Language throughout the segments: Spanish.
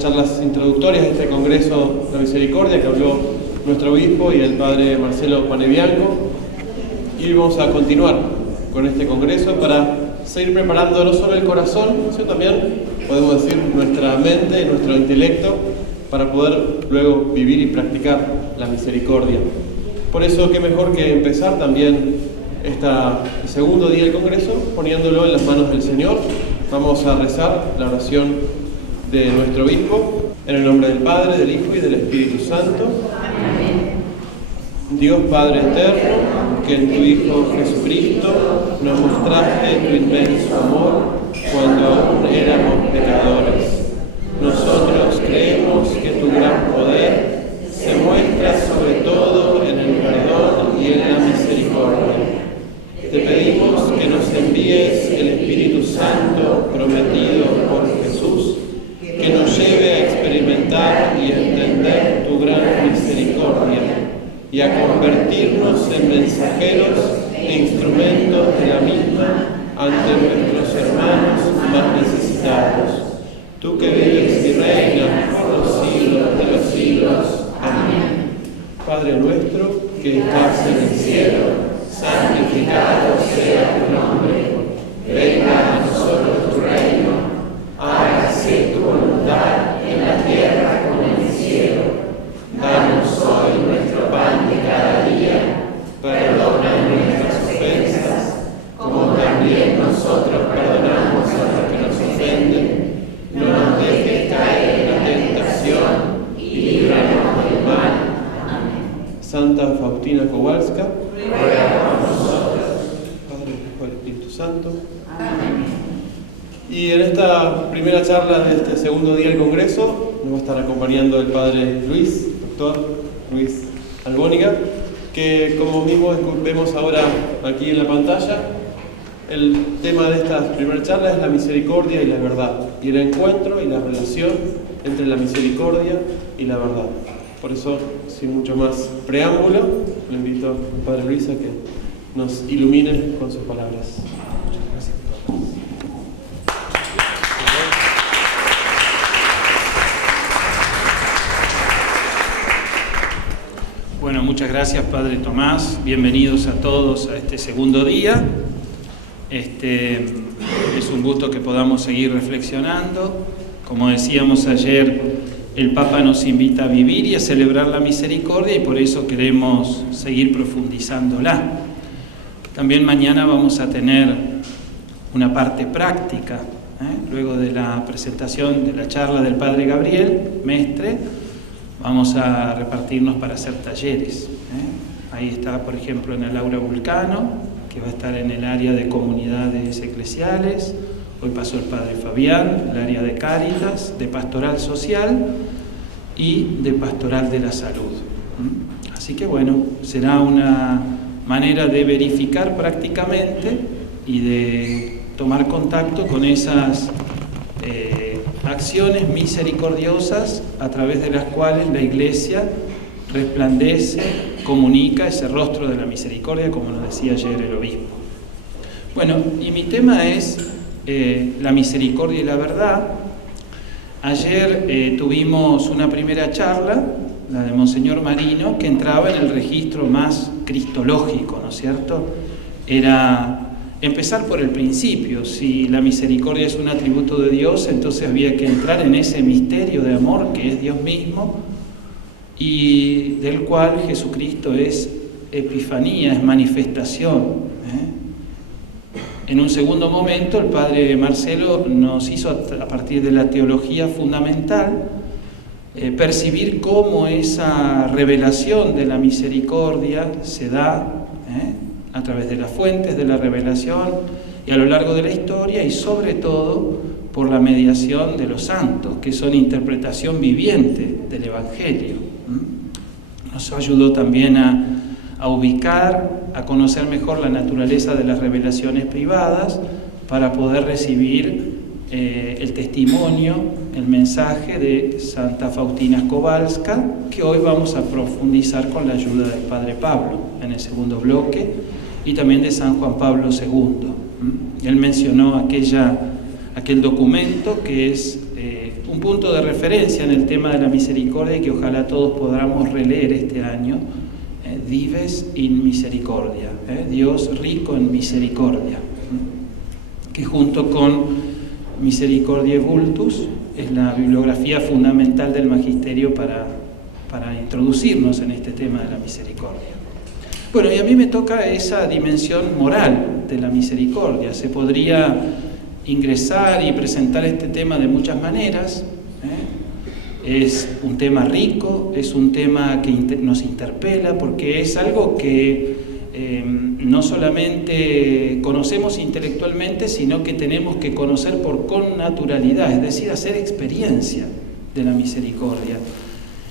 charlas introductorias de este Congreso de la Misericordia que habló nuestro obispo y el padre Marcelo Panebianco. Y hoy vamos a continuar con este Congreso para seguir preparando no solo el corazón, sino también, podemos decir, nuestra mente, nuestro intelecto, para poder luego vivir y practicar la misericordia. Por eso, qué mejor que empezar también el segundo día del Congreso poniéndolo en las manos del Señor. Vamos a rezar la oración de nuestro obispo, en el nombre del Padre, del Hijo y del Espíritu Santo. Amén. Dios Padre eterno, que en tu Hijo Jesucristo nos mostraste tu inmenso amor cuando aún éramos pecadores. Nosotros creemos que tu gran poder se muestra sobre todo en el perdón y en la misericordia. Te pedimos que nos envíes el Espíritu Santo prometido por Jesús, que nos lleve a experimentar y entender tu gran misericordia y a convertirnos en mensajeros e instrumentos de la misma ante nuestros hermanos más necesitados. Tú que vives y reinas por los siglos de los siglos. Amén. Padre nuestro que estás en el cielo, santificado sea tu nombre. Venga a nosotros tu reino. Hágase tu voluntad en la tierra como en el cielo. Danos hoy nuestro pan de cada día. Perdona nuestras ofensas, como también nosotros perdonamos a los que nos ofenden. No nos dejes caer en la tentación y líbranos del mal. Amén. Santa Faustina Kowalska, ruega por nosotros. Padre, Hijo y Espíritu Santo. Amén. Y en esta primera charla de este segundo día del Congreso nos va a estar acompañando el Padre Luis, doctor Luis Albóniga, que como mismo vemos ahora aquí en la pantalla, el tema de esta primera charla es la misericordia y la verdad, y el encuentro y la relación entre la misericordia y la verdad. Por eso, sin mucho más preámbulo, le invito al Padre Luis a que nos ilumine con sus palabras. Muchas gracias. Bueno, muchas gracias, Padre Tomás. Bienvenidos a todos a este segundo día. Es un gusto que podamos seguir reflexionando. Como decíamos ayer, el Papa nos invita a vivir y a celebrar la misericordia y por eso queremos seguir profundizándola. También mañana vamos a tener una parte práctica, luego de la presentación de la charla del Padre Gabriel Mestre, vamos a repartirnos para hacer talleres. Ahí está, por ejemplo, en el Aula Vulcano, que va a estar en el área de comunidades eclesiales. Hoy pasó el Padre Fabián, el área de Cáritas, de Pastoral Social y de Pastoral de la Salud. Así que bueno, será una manera de verificar prácticamente y de tomar contacto con esas acciones misericordiosas a través de las cuales la Iglesia resplandece, comunica ese rostro de la misericordia, como nos decía ayer el obispo. Bueno, y mi tema es la misericordia y la verdad. Ayer tuvimos una primera charla, la de Monseñor Marino, que entraba en el registro más cristológico, ¿no es cierto? Era empezar por el principio. Si la misericordia es un atributo de Dios, entonces había que entrar en ese misterio de amor que es Dios mismo y del cual Jesucristo es epifanía, es manifestación. En un segundo momento, el Padre Marcelo nos hizo, a partir de la teología fundamental, percibir cómo esa revelación de la misericordia se da a través de las fuentes de la revelación y a lo largo de la historia, y sobre todo por la mediación de los santos, que son interpretación viviente del Evangelio. Nos ayudó también a ubicar, a conocer mejor la naturaleza de las revelaciones privadas para poder recibir el testimonio, el mensaje de Santa Faustina Kowalska, que hoy vamos a profundizar con la ayuda del Padre Pablo en el segundo bloque, y también de San Juan Pablo II. Él mencionó aquel documento que es un punto de referencia en el tema de la misericordia y que ojalá todos podamos releer este año. Dives in misericordia, Dios rico en misericordia, que junto con Misericordiae Vultus es la bibliografía fundamental del magisterio para introducirnos en este tema de la misericordia. Bueno, y a mí me toca esa dimensión moral de la misericordia. Se podría ingresar y presentar este tema de muchas maneras. Es un tema rico, es un tema que nos interpela, porque es algo que no solamente conocemos intelectualmente, sino que tenemos que conocer por connaturalidad, es decir, hacer experiencia de la misericordia.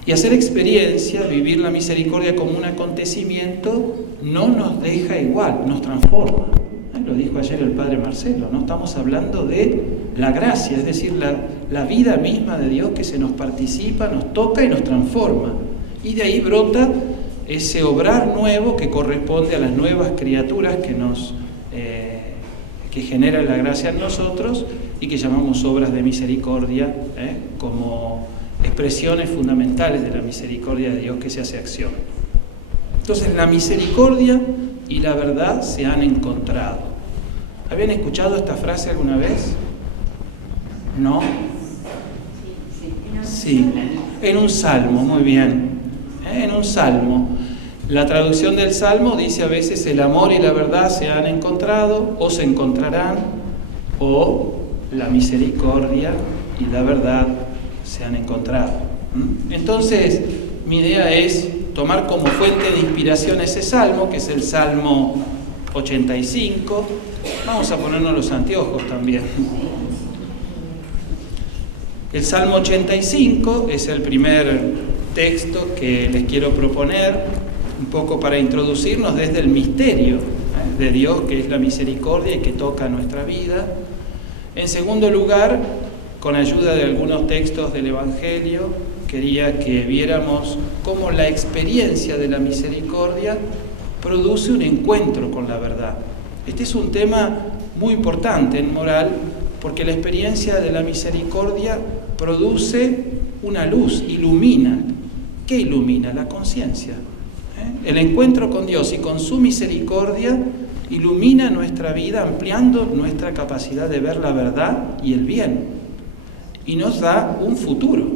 Y hacer experiencia, vivir la misericordia como un acontecimiento, no nos deja igual, nos transforma. Lo dijo ayer el padre Marcelo, ¿no? Estamos hablando de la gracia, es decir, la vida misma de Dios que se nos participa, nos toca y nos transforma. Y de ahí brota ese obrar nuevo que corresponde a las nuevas criaturas que genera la gracia en nosotros y que llamamos obras de misericordia, como expresiones fundamentales de la misericordia de Dios que se hace acción. Entonces, la misericordia y la verdad se han encontrado. ¿Habían escuchado esta frase alguna vez? ¿No? Sí, en un salmo, muy bien. En un salmo. La traducción del salmo dice a veces el amor y la verdad se han encontrado o se encontrarán, o la misericordia y la verdad se han encontrado. Entonces, mi idea es tomar como fuente de inspiración ese salmo, que es el Salmo 85. Vamos a ponernos los anteojos también. El Salmo 85 es el primer texto que les quiero proponer, un poco para introducirnos desde el misterio de Dios, que es la misericordia y que toca nuestra vida. En segundo lugar, con ayuda de algunos textos del Evangelio, quería que viéramos cómo la experiencia de la misericordia produce un encuentro con la verdad. Este es un tema muy importante en moral, porque la experiencia de la misericordia produce una luz, ilumina. ¿Qué ilumina? La conciencia. El encuentro con Dios y con su misericordia ilumina nuestra vida, ampliando nuestra capacidad de ver la verdad y el bien. Y nos da un futuro.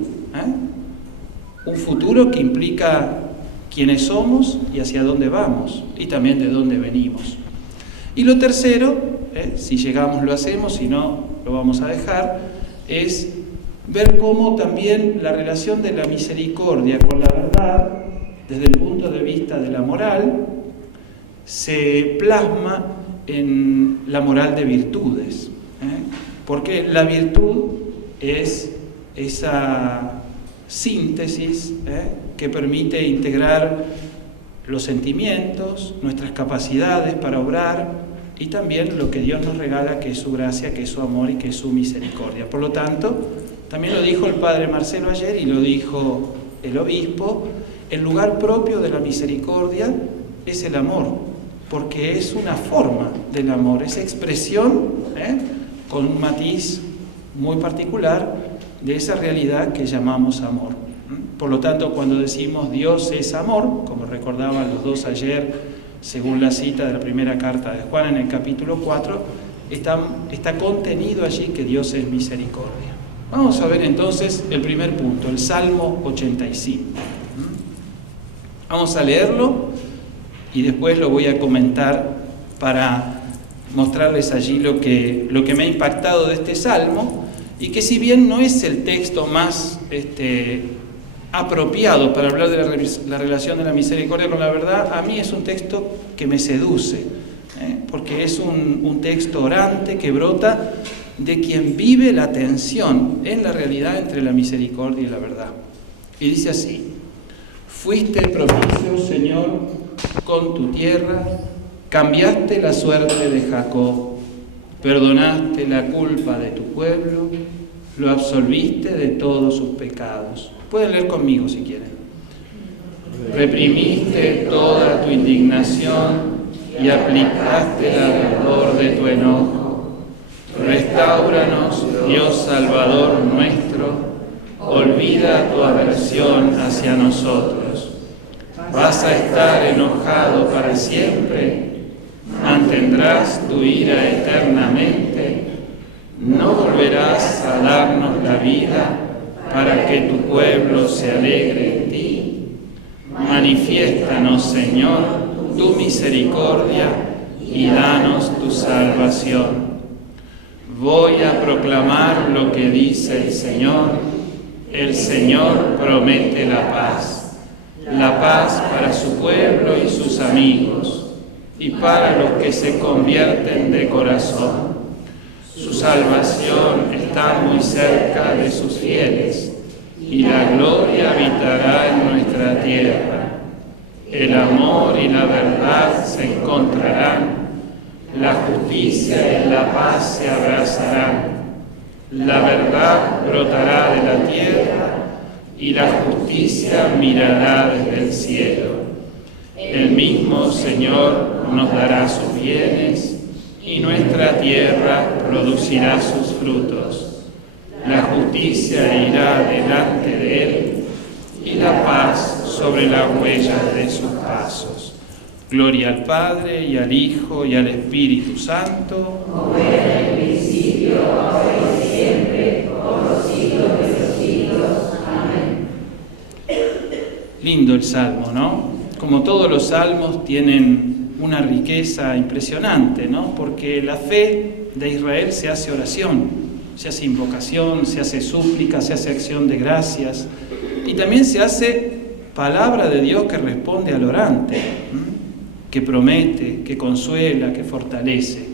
Un futuro que implica quiénes somos y hacia dónde vamos, y también de dónde venimos. Y lo tercero, si llegamos lo hacemos, si no lo vamos a dejar, es ver cómo también la relación de la misericordia con la verdad, desde el punto de vista de la moral, se plasma en la moral de virtudes. Porque la virtud es esa síntesis que permite integrar los sentimientos, nuestras capacidades para obrar y también lo que Dios nos regala, que es su gracia, que es su amor y que es su misericordia. Por lo tanto, también lo dijo el padre Marcelo ayer y lo dijo el obispo, el lugar propio de la misericordia es el amor, porque es una forma del amor, es expresión con un matiz muy particular de esa realidad que llamamos amor. Por lo tanto, cuando decimos Dios es amor, como recordaban los dos ayer, según la cita de la primera carta de Juan en el capítulo 4, está contenido allí que Dios es misericordia. Vamos a ver entonces el primer punto, el Salmo 85. Vamos a leerlo y después lo voy a comentar para mostrarles allí lo que me ha impactado de este Salmo, y que si bien no es el texto más apropiado para hablar de la relación de la misericordia con la verdad, a mí es un texto que me seduce, porque es un texto orante que brota de quien vive la tensión en la realidad entre la misericordia y la verdad. Y dice así: fuiste propicio, Señor, con tu tierra, cambiaste la suerte de Jacob, perdonaste la culpa de tu pueblo, lo absolviste de todos sus pecados. Pueden leer conmigo si quieren. Reprimiste toda tu indignación y aplicaste el ardor de tu enojo. Restáuranos, Dios Salvador nuestro, olvida tu aversión hacia nosotros. ¿Vas a estar enojado para siempre? ¿Mantendrás tu ira eternamente? ¿No volverás a darnos la vida para que tu pueblo se alegre en ti? Manifiéstanos, Señor, tu misericordia y danos tu salvación. Voy a proclamar lo que dice el Señor. El Señor promete la paz para su pueblo y sus amigos, y para los que se convierten de corazón. Su salvación está muy cerca de sus fieles, y la gloria habitará en nuestra tierra. El amor y la verdad se encontrarán, la justicia y la paz se abrazarán. La verdad brotará de la tierra y la justicia mirará desde el cielo. El mismo Señor nos dará sus bienes y nuestra tierra producirá sus frutos. La justicia irá delante de él y la paz sobre las huellas de sus pasos. Gloria al Padre, y al Hijo, y al Espíritu Santo. Como era en el principio, ahora y siempre, por los siglos de los siglos. Amén. Lindo el Salmo, ¿no? Como todos los salmos tienen una riqueza impresionante, ¿no? Porque la fe de Israel se hace oración, se hace invocación, se hace súplica, se hace acción de gracias, y también se hace palabra de Dios que responde al orante, que promete, que consuela, que fortalece.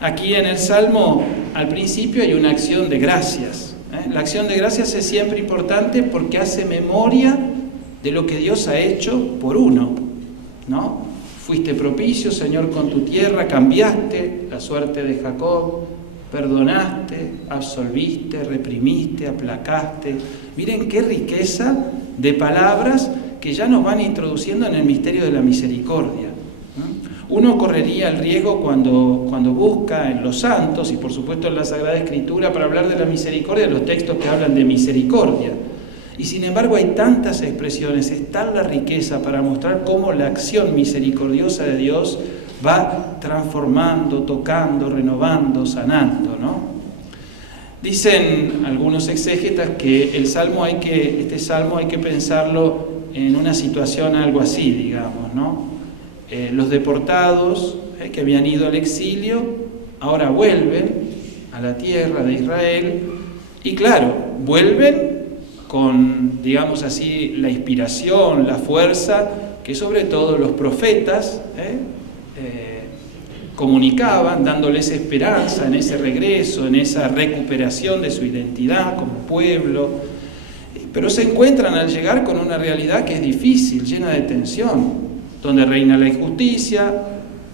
Aquí en el Salmo, al principio hay una acción de gracias. La acción de gracias es siempre importante porque hace memoria de lo que Dios ha hecho por uno, ¿no? Fuiste propicio, Señor, con tu tierra, cambiaste la suerte de Jacob, perdonaste, absolviste, reprimiste, aplacaste. Miren qué riqueza de palabras que ya nos van introduciendo en el misterio de la misericordia. Uno correría el riesgo cuando busca en los santos y por supuesto en la Sagrada Escritura para hablar de la misericordia, los textos que hablan de misericordia. Y sin embargo hay tantas expresiones, es tal la riqueza para mostrar cómo la acción misericordiosa de Dios va transformando, tocando, renovando, sanando, ¿no? Dicen algunos exégetas que este salmo hay que pensarlo en una situación algo así, digamos, ¿no? Los deportados que habían ido al exilio ahora vuelven a la tierra de Israel y claro, vuelven con, digamos así, la inspiración, la fuerza que sobre todo los profetas comunicaban, dándoles esperanza en ese regreso, en esa recuperación de su identidad como pueblo, pero se encuentran al llegar con una realidad que es difícil, llena de tensión, donde reina la injusticia,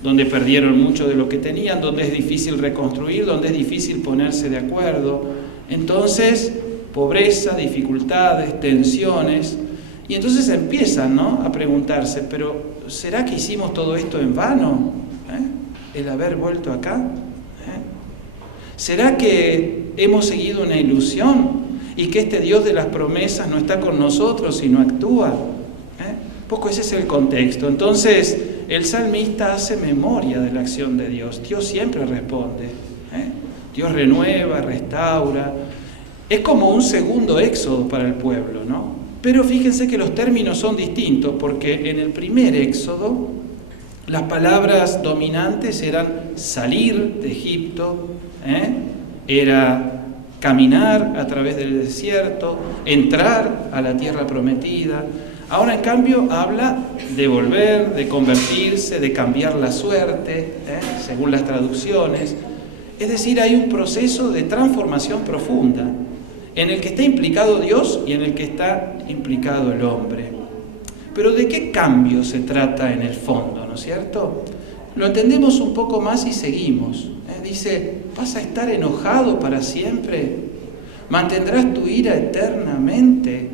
donde perdieron mucho de lo que tenían, donde es difícil reconstruir, donde es difícil ponerse de acuerdo. Entonces, pobreza, dificultades, tensiones, y entonces empiezan, ¿no?, a preguntarse, pero ¿será que hicimos todo esto en vano? El haber vuelto acá. ¿Será que hemos seguido una ilusión y que este Dios de las promesas no está con nosotros y no actúa? Poco ese es el contexto. Entonces, el salmista hace memoria de la acción de Dios. Dios siempre responde. Dios renueva, restaura. Es como un segundo éxodo para el pueblo, ¿no? Pero fíjense que los términos son distintos, porque en el primer éxodo las palabras dominantes eran salir de Egipto, era caminar a través del desierto, entrar a la tierra prometida. Ahora, en cambio, habla de volver, de convertirse, de cambiar la suerte, según las traducciones. Es decir, hay un proceso de transformación profunda en el que está implicado Dios y en el que está implicado el hombre. Pero ¿de qué cambio se trata en el fondo, no es cierto? Lo entendemos un poco más y seguimos. Dice, ¿vas a estar enojado para siempre? ¿Mantendrás tu ira eternamente?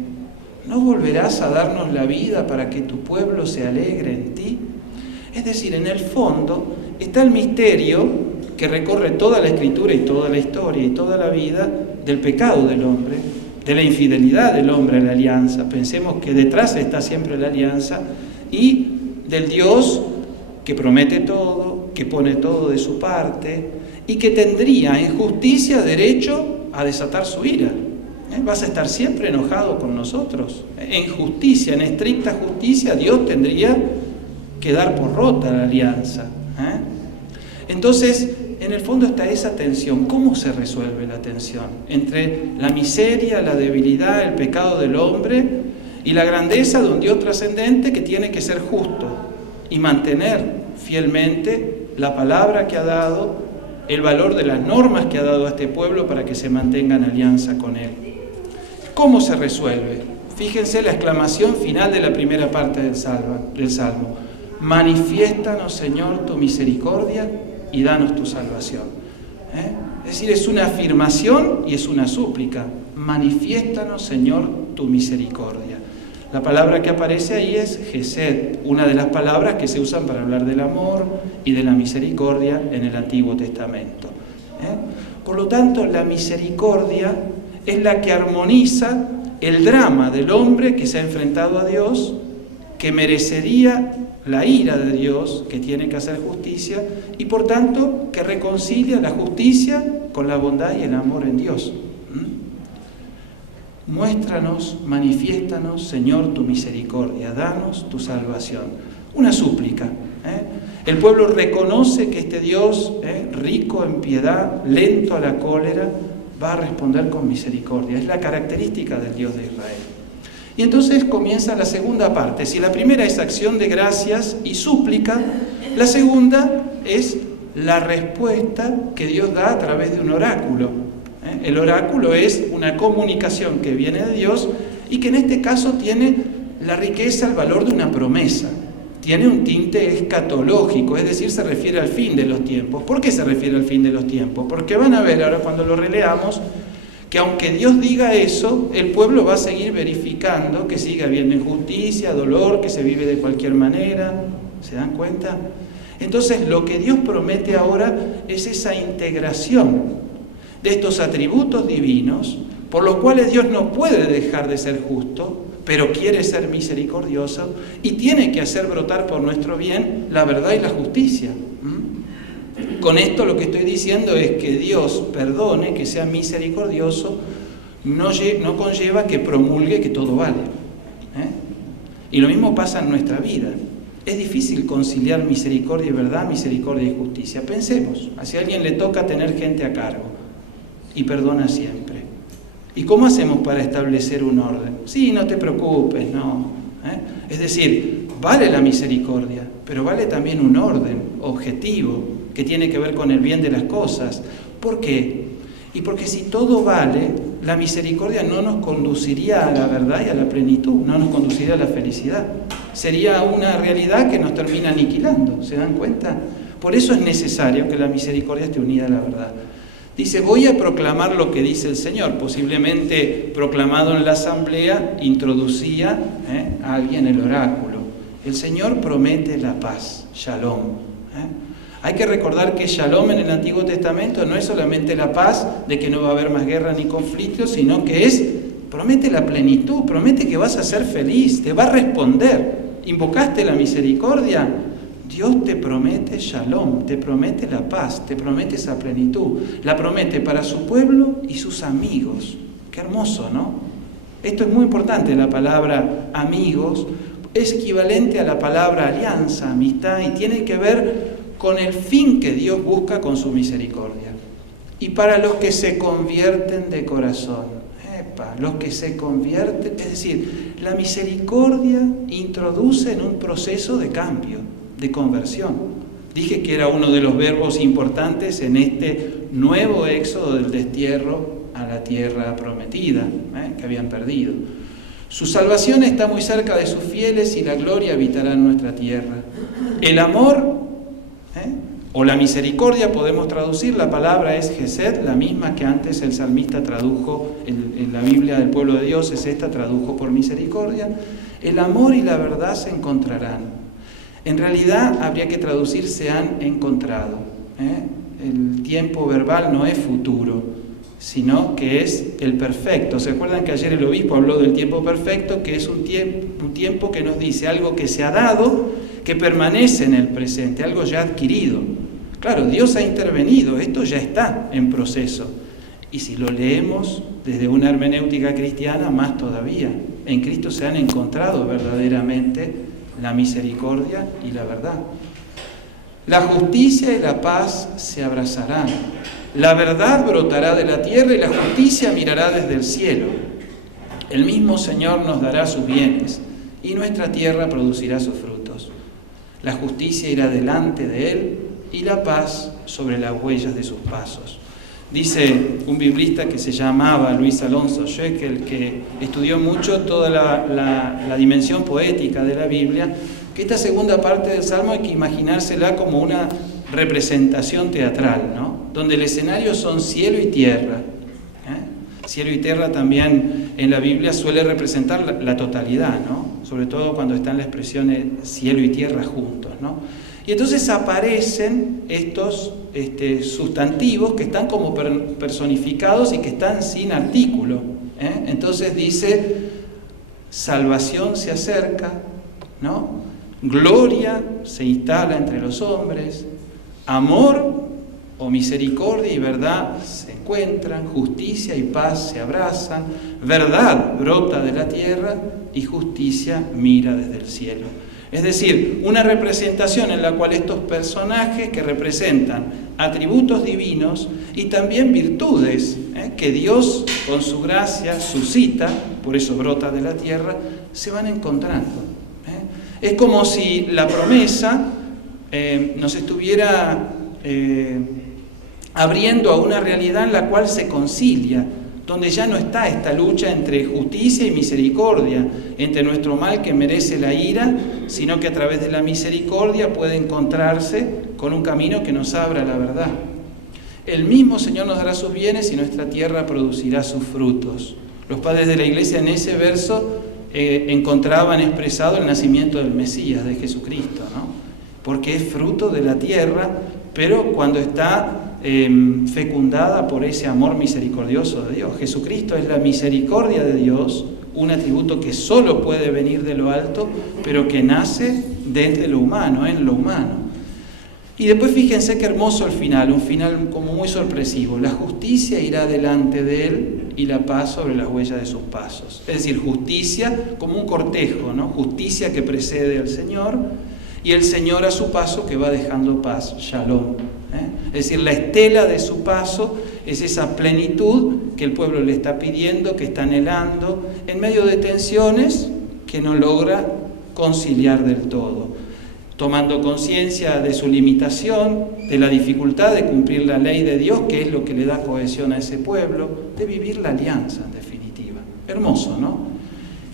¿No volverás a darnos la vida para que tu pueblo se alegre en ti? Es decir, en el fondo está el misterio que recorre toda la Escritura y toda la historia y toda la vida del pecado del hombre de la infidelidad del hombre a la alianza. Pensemos que detrás está siempre la alianza, y del Dios que promete todo, que pone todo de su parte y que tendría en justicia derecho a desatar su ira. Vas a estar siempre enojado con nosotros. En justicia, en estricta justicia, Dios tendría que dar por rota la alianza. Entonces, en el fondo está esa tensión. ¿Cómo se resuelve la tensión entre la miseria, la debilidad, el pecado del hombre y la grandeza de un Dios trascendente que tiene que ser justo y mantener fielmente la palabra que ha dado, el valor de las normas que ha dado a este pueblo para que se mantenga en alianza con él? ¿Cómo se resuelve? Fíjense la exclamación final de la primera parte del Salmo. Manifiéstanos, Señor, tu misericordia y danos tu salvación. Es decir, es una afirmación y es una súplica. Manifiéstanos, Señor, tu misericordia. La palabra que aparece ahí es Gesed, una de las palabras que se usan para hablar del amor y de la misericordia en el Antiguo Testamento. Por lo tanto, la misericordia es la que armoniza el drama del hombre que se ha enfrentado a Dios, que merecería la ira de Dios, que tiene que hacer justicia, y por tanto que reconcilia la justicia con la bondad y el amor en Dios. Muéstranos, manifiéstanos, Señor, tu misericordia, danos tu salvación. Una súplica. El pueblo reconoce que este Dios, rico en piedad, lento a la cólera, va a responder con misericordia. Es la característica del Dios de Israel. Y entonces comienza la segunda parte. Si la primera es acción de gracias y súplica, la segunda es la respuesta que Dios da a través de un oráculo. El oráculo es una comunicación que viene de Dios y que en este caso tiene la riqueza, el valor de una promesa. Tiene un tinte escatológico, es decir, se refiere al fin de los tiempos. ¿Por qué se refiere al fin de los tiempos? Porque van a ver ahora cuando lo releamos que aunque Dios diga eso, el pueblo va a seguir verificando que sigue habiendo injusticia, dolor, que se vive de cualquier manera. ¿Se dan cuenta? Entonces, lo que Dios promete ahora es esa integración de estos atributos divinos, por los cuales Dios no puede dejar de ser justo, pero quiere ser misericordioso y tiene que hacer brotar por nuestro bien la verdad y la justicia. Con esto lo que estoy diciendo es que Dios perdone, que sea misericordioso, no conlleva que promulgue que todo vale. Y lo mismo pasa en nuestra vida. Es difícil conciliar misericordia y verdad, misericordia y justicia. Pensemos, si a alguien le toca tener gente a cargo y perdona siempre. ¿Y cómo hacemos para establecer un orden? Sí, no te preocupes, no. Es decir, vale la misericordia, pero vale también un orden objetivo que tiene que ver con el bien de las cosas. ¿Por qué? Y porque si todo vale, la misericordia no nos conduciría a la verdad y a la plenitud, no nos conduciría a la felicidad. Sería una realidad que nos termina aniquilando, ¿se dan cuenta? Por eso es necesario que la misericordia esté unida a la verdad. Dice, voy a proclamar lo que dice el Señor. Posiblemente proclamado en la asamblea, introducía a alguien el oráculo. El Señor promete la paz, Shalom. Hay que recordar que Shalom en el Antiguo Testamento no es solamente la paz de que no va a haber más guerra ni conflictos, sino que promete la plenitud, promete que vas a ser feliz, te va a responder. ¿Invocaste la misericordia? Dios te promete Shalom, te promete la paz, te promete esa plenitud. La promete para su pueblo y sus amigos. Qué hermoso, ¿no? Esto es muy importante, la palabra amigos. Es equivalente a la palabra alianza, amistad, y tiene que ver con el fin que Dios busca con su misericordia. Y para los que se convierten de corazón, los que se convierten, es decir, la misericordia introduce en un proceso de cambio, de conversión. Dije que era uno de los verbos importantes en este nuevo éxodo del destierro a la tierra prometida, que habían perdido. Su salvación está muy cerca de sus fieles y la gloria habitará en nuestra tierra. El amor, o la misericordia, podemos traducir, la palabra es Gesed, la misma que antes el salmista tradujo en la Biblia del pueblo de Dios, es esta, tradujo por misericordia. El amor y la verdad se encontrarán. En realidad habría que traducir se han encontrado. El tiempo verbal no es futuro, sino que es el perfecto. ¿Se acuerdan que ayer el obispo habló del tiempo perfecto? Que es un tiempo que nos dice algo que se ha dado, que permanece en el presente, algo ya adquirido. Claro, Dios ha intervenido, esto ya está en proceso. Y si lo leemos desde una hermenéutica cristiana, más todavía. En Cristo se han encontrado verdaderamente la misericordia y la verdad. La justicia y la paz se abrazarán. La verdad brotará de la tierra y la justicia mirará desde el cielo. El mismo Señor nos dará sus bienes y nuestra tierra producirá sus frutos. La justicia irá delante de Él y la paz sobre las huellas de sus pasos. Dice un biblista que se llamaba Luis Alonso Scheckel, que estudió mucho toda la dimensión poética de la Biblia, que esta segunda parte del Salmo hay que imaginársela como una representación teatral, ¿no? Donde el escenario son cielo y tierra. Cielo y tierra también en la Biblia suele representar la totalidad, ¿no? Sobre todo cuando están las expresiones cielo y tierra juntos, ¿no? Y entonces aparecen estos sustantivos que están como personificados y que están sin artículo. Entonces dice, salvación se acerca, ¿no? Gloria se instala entre los hombres, amor o misericordia y verdad se encuentran, justicia y paz se abrazan, verdad brota de la tierra y justicia mira desde el cielo. Es decir, una representación en la cual estos personajes que representan atributos divinos y también virtudes que Dios con su gracia suscita, por eso brota de la tierra, se van encontrando. Es como si la promesa nos estuviera abriendo a una realidad en la cual se concilia, donde ya no está esta lucha entre justicia y misericordia, entre nuestro mal que merece la ira, sino que a través de la misericordia puede encontrarse con un camino que nos abra la verdad. El mismo Señor nos dará sus bienes y nuestra tierra producirá sus frutos. Los padres de la Iglesia en ese verso encontraban expresado el nacimiento del Mesías, de Jesucristo, ¿no? Porque es fruto de la tierra, pero cuando está fecundada por ese amor misericordioso de Dios. Jesucristo es la misericordia de Dios, un atributo que solo puede venir de lo alto, pero que nace desde lo humano, en lo humano. Y después fíjense qué hermoso el final, un final como muy sorpresivo. La justicia irá delante de Él y la paz sobre las huellas de sus pasos. Es decir, justicia como un cortejo, ¿no? Justicia que precede al Señor y el Señor a su paso que va dejando paz, shalom. Es decir, la estela de su paso es esa plenitud que el pueblo le está pidiendo, que está anhelando, en medio de tensiones que no logra conciliar del todo, tomando conciencia de su limitación, de la dificultad de cumplir la ley de Dios, que es lo que le da cohesión a ese pueblo, de vivir la alianza, en definitiva. Hermoso, ¿no?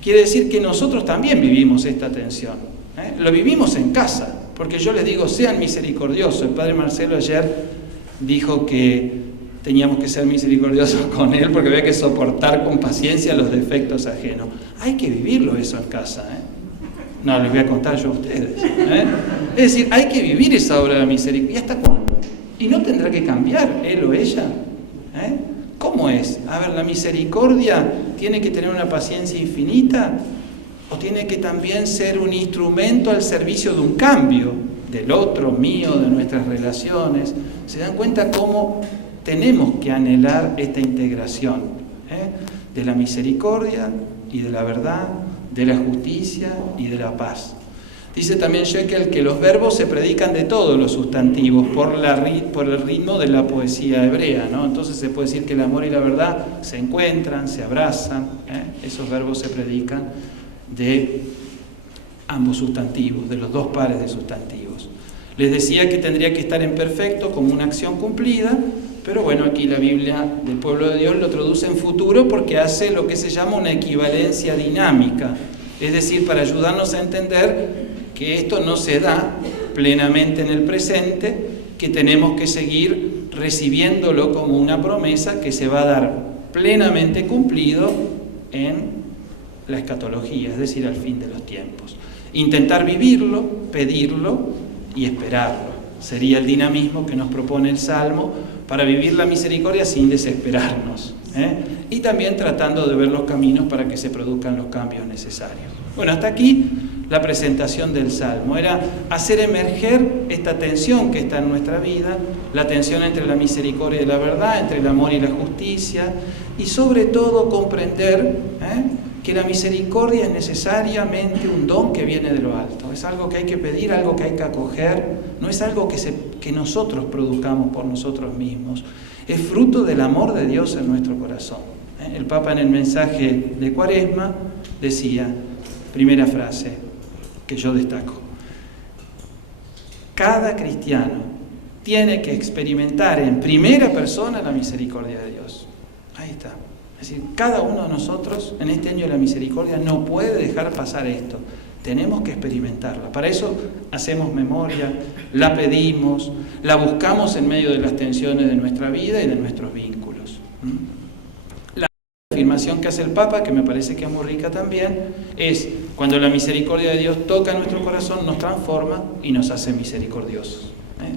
Quiere decir que nosotros también vivimos esta tensión. Lo vivimos en casa. Porque yo les digo, sean misericordiosos. El padre Marcelo ayer dijo que teníamos que ser misericordiosos con él porque había que soportar con paciencia los defectos ajenos. Hay que vivirlo eso en casa, No, les voy a contar yo a ustedes. Es decir, hay que vivir esa obra de misericordia. ¿Y hasta cuándo? ¿Y no tendrá que cambiar él o ella? ¿Cómo es? A ver, la misericordia tiene que tener una paciencia infinita. ¿O tiene que también ser un instrumento al servicio de un cambio del otro, mío, de nuestras relaciones? ¿Se dan cuenta cómo tenemos que anhelar esta integración de la misericordia y de la verdad, de la justicia y de la paz? Dice también Scheckel que los verbos se predican de todos los sustantivos por el ritmo de la poesía hebrea, ¿no? Entonces se puede decir que el amor y la verdad se encuentran, se abrazan, esos verbos se predican de ambos sustantivos, de los dos pares de sustantivos. Les decía que tendría que estar en perfecto como una acción cumplida, pero bueno, aquí la Biblia del pueblo de Dios lo traduce en futuro porque hace lo que se llama una equivalencia dinámica, es decir, para ayudarnos a entender que esto no se da plenamente en el presente, que tenemos que seguir recibiéndolo como una promesa que se va a dar plenamente cumplido en la escatología, es decir, al fin de los tiempos. Intentar vivirlo, pedirlo y esperarlo. Sería el dinamismo que nos propone el Salmo para vivir la misericordia sin desesperarnos, y también tratando de ver los caminos para que se produzcan los cambios necesarios. Bueno, hasta aquí la presentación del Salmo. Era hacer emerger esta tensión que está en nuestra vida, la tensión entre la misericordia y la verdad, entre el amor y la justicia, y sobre todo comprender que la misericordia es necesariamente un don que viene de lo alto. Es algo que hay que pedir, algo que hay que acoger, no es algo que nosotros produzcamos por nosotros mismos. Es fruto del amor de Dios en nuestro corazón. El Papa en el mensaje de Cuaresma decía, primera frase que yo destaco: cada cristiano tiene que experimentar en primera persona la misericordia de Dios. Ahí está. Es decir, cada uno de nosotros en este año de la misericordia no puede dejar pasar esto. Tenemos que experimentarla. Para eso hacemos memoria, la pedimos, la buscamos en medio de las tensiones de nuestra vida y de nuestros vínculos. La afirmación que hace el Papa, que me parece que es muy rica también, es cuando la misericordia de Dios toca nuestro corazón, nos transforma y nos hace misericordiosos.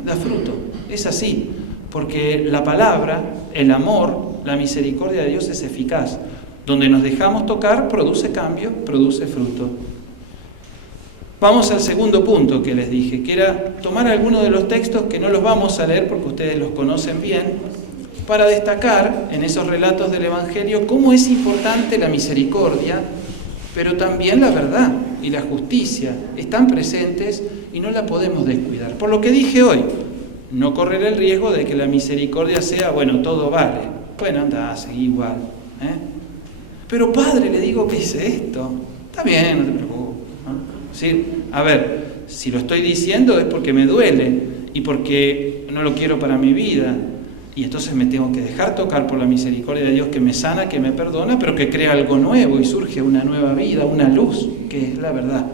Da fruto. Es así, porque la palabra, el amor, la misericordia de Dios es eficaz. Donde nos dejamos tocar, produce cambio, produce fruto. Vamos al segundo punto que les dije, que era tomar algunos de los textos que no los vamos a leer porque ustedes los conocen bien, para destacar en esos relatos del Evangelio cómo es importante la misericordia, pero también la verdad y la justicia están presentes y no la podemos descuidar. Por lo que dije hoy, no correr el riesgo de que la misericordia sea, bueno, todo vale. Bueno, anda, seguí igual. Pero padre, le digo que hice esto. Está bien, no te preocupes. ¿Sí? A ver, si lo estoy diciendo es porque me duele y porque no lo quiero para mi vida. Y entonces me tengo que dejar tocar por la misericordia de Dios que me sana, que me perdona, pero que crea algo nuevo y surge una nueva vida, una luz, que es la verdad.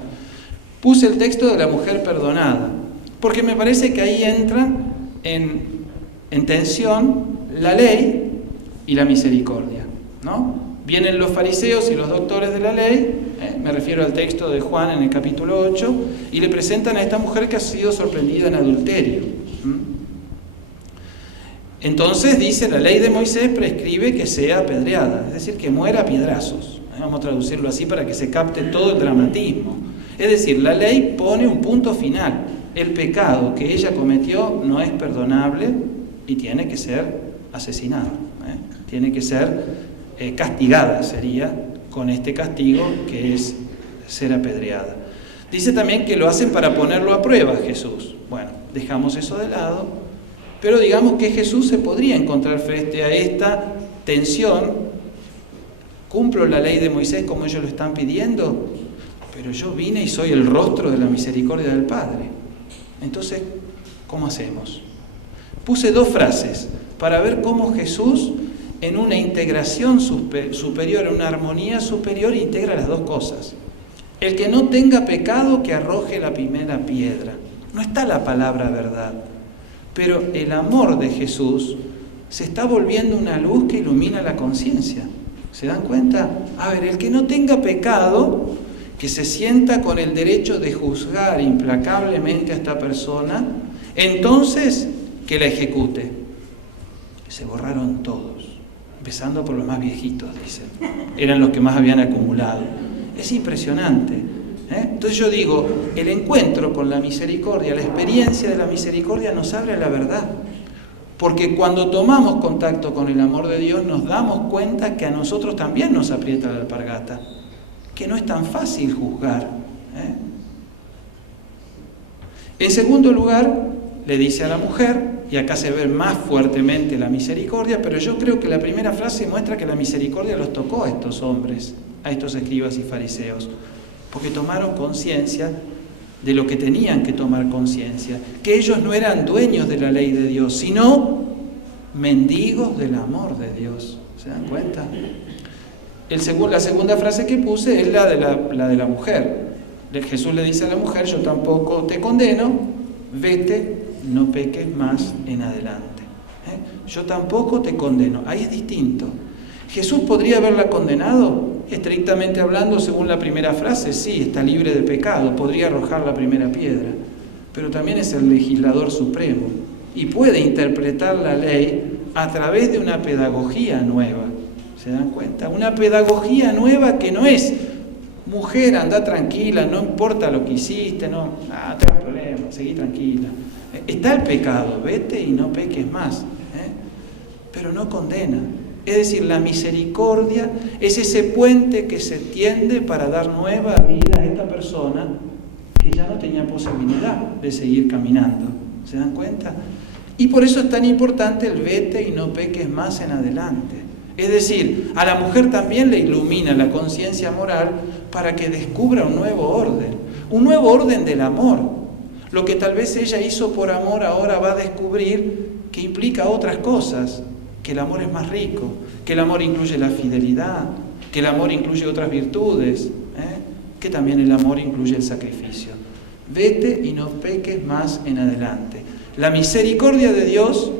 Puse el texto de la mujer perdonada, porque me parece que ahí entran en tensión la ley y la misericordia, ¿no? Vienen los fariseos y los doctores de la ley, me refiero al texto de Juan en el capítulo 8, y le presentan a esta mujer que ha sido sorprendida en adulterio. Entonces dice, la ley de Moisés prescribe que sea apedreada, es decir, que muera a piedrazos. Vamos a traducirlo así para que se capte todo el dramatismo. Es decir, la ley pone un punto final. El pecado que ella cometió no es perdonable y tiene que ser asesinada. Tiene que ser castigada, sería con este castigo que es ser apedreada. Dice también que lo hacen para ponerlo a prueba, Jesús. Bueno, dejamos eso de lado, pero digamos que Jesús se podría encontrar frente a esta tensión. ¿Cumplo la ley de Moisés como ellos lo están pidiendo? Pero yo vine y soy el rostro de la misericordia del Padre. Entonces, ¿cómo hacemos? Puse dos frases para ver cómo Jesús, en una integración superior, en una armonía superior, integra las dos cosas. El que no tenga pecado, que arroje la primera piedra. No está la palabra verdad, pero el amor de Jesús se está volviendo una luz que ilumina la conciencia. ¿Se dan cuenta? A ver, el que no tenga pecado, que se sienta con el derecho de juzgar implacablemente a esta persona, entonces que la ejecute. Se borraron todos, empezando por los más viejitos, dicen. Eran los que más habían acumulado. Es impresionante. Entonces yo digo, el encuentro con la misericordia, la experiencia de la misericordia nos abre a la verdad. Porque cuando tomamos contacto con el amor de Dios nos damos cuenta que a nosotros también nos aprieta la alpargata, que no es tan fácil juzgar. En segundo lugar, le dice a la mujer, y acá se ve más fuertemente la misericordia, pero yo creo que la primera frase muestra que la misericordia los tocó a estos hombres, a estos escribas y fariseos, porque tomaron conciencia de lo que tenían que tomar conciencia, que ellos no eran dueños de la ley de Dios, sino mendigos del amor de Dios. ¿Se dan cuenta? La segunda frase que puse es la de la mujer. Jesús le dice a la mujer, yo tampoco te condeno, vete, no peques más en adelante. Yo tampoco te condeno. Ahí es distinto. ¿Jesús podría haberla condenado? Estrictamente hablando, según la primera frase, sí, está libre de pecado, podría arrojar la primera piedra, pero también es el legislador supremo. y puede interpretar la ley a través de una pedagogía nueva. ¿Se dan cuenta? Una pedagogía nueva que no es: mujer, anda tranquila, no importa lo que hiciste, no tengas problemas, seguí tranquila. Está el pecado, vete y no peques más, pero no condena. Es decir, la misericordia es ese puente que se tiende para dar nueva vida a esta persona que ya no tenía posibilidad de seguir caminando. ¿Se dan cuenta? Y por eso es tan importante el vete y no peques más en adelante. Es decir, a la mujer también le ilumina la conciencia moral para que descubra un nuevo orden del amor. Lo que tal vez ella hizo por amor ahora va a descubrir que implica otras cosas, que el amor es más rico, que el amor incluye la fidelidad, que el amor incluye otras virtudes, que también el amor incluye el sacrificio. Vete y no peques más en adelante. La misericordia de Dios,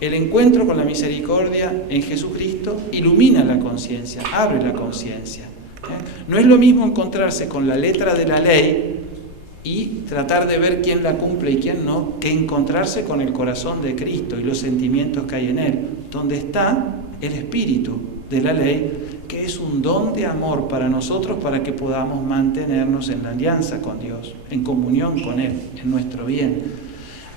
el encuentro con la misericordia en Jesucristo, ilumina la conciencia, abre la conciencia. No es lo mismo encontrarse con la letra de la ley y tratar de ver quién la cumple y quién no, que encontrarse con el corazón de Cristo y los sentimientos que hay en Él, donde está el espíritu de la ley, que es un don de amor para nosotros para que podamos mantenernos en la alianza con Dios, en comunión con Él, en nuestro bien.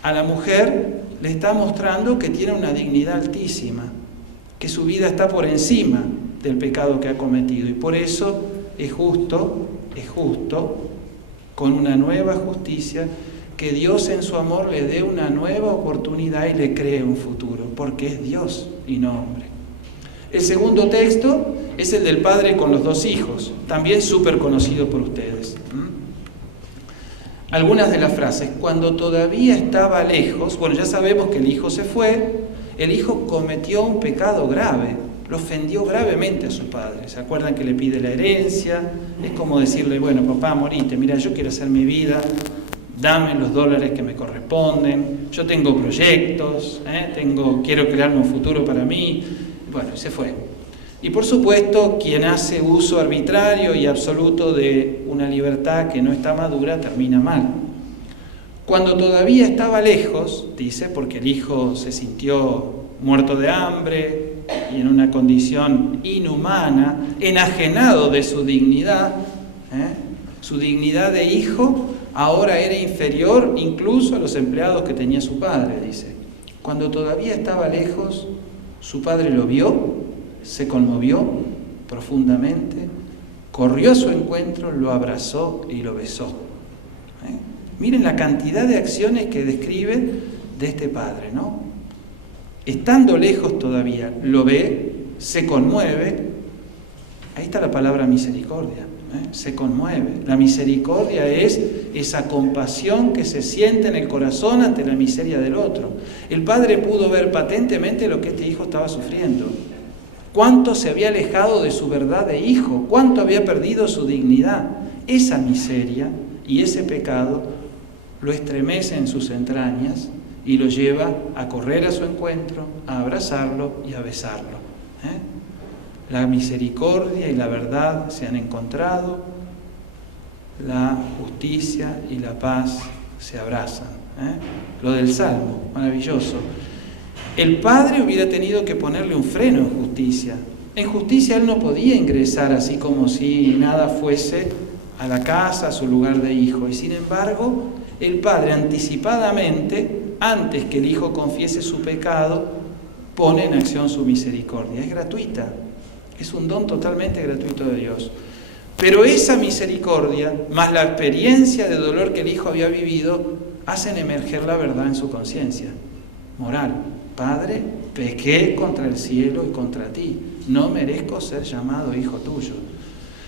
A la mujer le está mostrando que tiene una dignidad altísima, que su vida está por encima del pecado que ha cometido, y por eso es justo, con una nueva justicia, que Dios en su amor le dé una nueva oportunidad y le cree un futuro, porque es Dios y no hombre. El segundo texto es el del padre con los 2 hijos, también súper conocido por ustedes. Algunas de las frases: cuando todavía estaba lejos, bueno, ya sabemos que el hijo se fue, el hijo cometió un pecado grave, lo ofendió gravemente a su padre. ¿Se acuerdan que le pide la herencia? Es como decirle: bueno, papá, morite, mira, yo quiero hacer mi vida, dame los dólares que me corresponden, yo tengo proyectos, quiero crearme un futuro para mí. Bueno, se fue. Y por supuesto, quien hace uso arbitrario y absoluto de una libertad que no está madura, termina mal. Cuando todavía estaba lejos, dice, porque el hijo se sintió muerto de hambre y en una condición inhumana, enajenado de su dignidad de hijo ahora era inferior incluso a los empleados que tenía su padre, dice. Cuando todavía estaba lejos, su padre lo vio, se conmovió profundamente, corrió a su encuentro, lo abrazó y lo besó. Miren la cantidad de acciones que describe de este padre, ¿no? Estando lejos todavía, lo ve, se conmueve. Ahí está la palabra misericordia, se conmueve. La misericordia es esa compasión que se siente en el corazón ante la miseria del otro. El padre pudo ver patentemente lo que este hijo estaba sufriendo. Cuánto se había alejado de su verdad de hijo, cuánto había perdido su dignidad. Esa miseria y ese pecado lo estremece en sus entrañas y lo lleva a correr a su encuentro, a abrazarlo y a besarlo. La misericordia y la verdad se han encontrado, la justicia y la paz se abrazan. Lo del Salmo, maravilloso. El padre hubiera tenido que ponerle un freno en justicia. En justicia él no podía ingresar así como si nada fuese a la casa, a su lugar de hijo. Y sin embargo, el padre anticipadamente, antes que el hijo confiese su pecado, pone en acción su misericordia. Es gratuita, es un don totalmente gratuito de Dios. Pero esa misericordia, más la experiencia de dolor que el hijo había vivido, hacen emerger la verdad en su conciencia moral. Padre, pequé contra el cielo y contra ti, no merezco ser llamado hijo tuyo.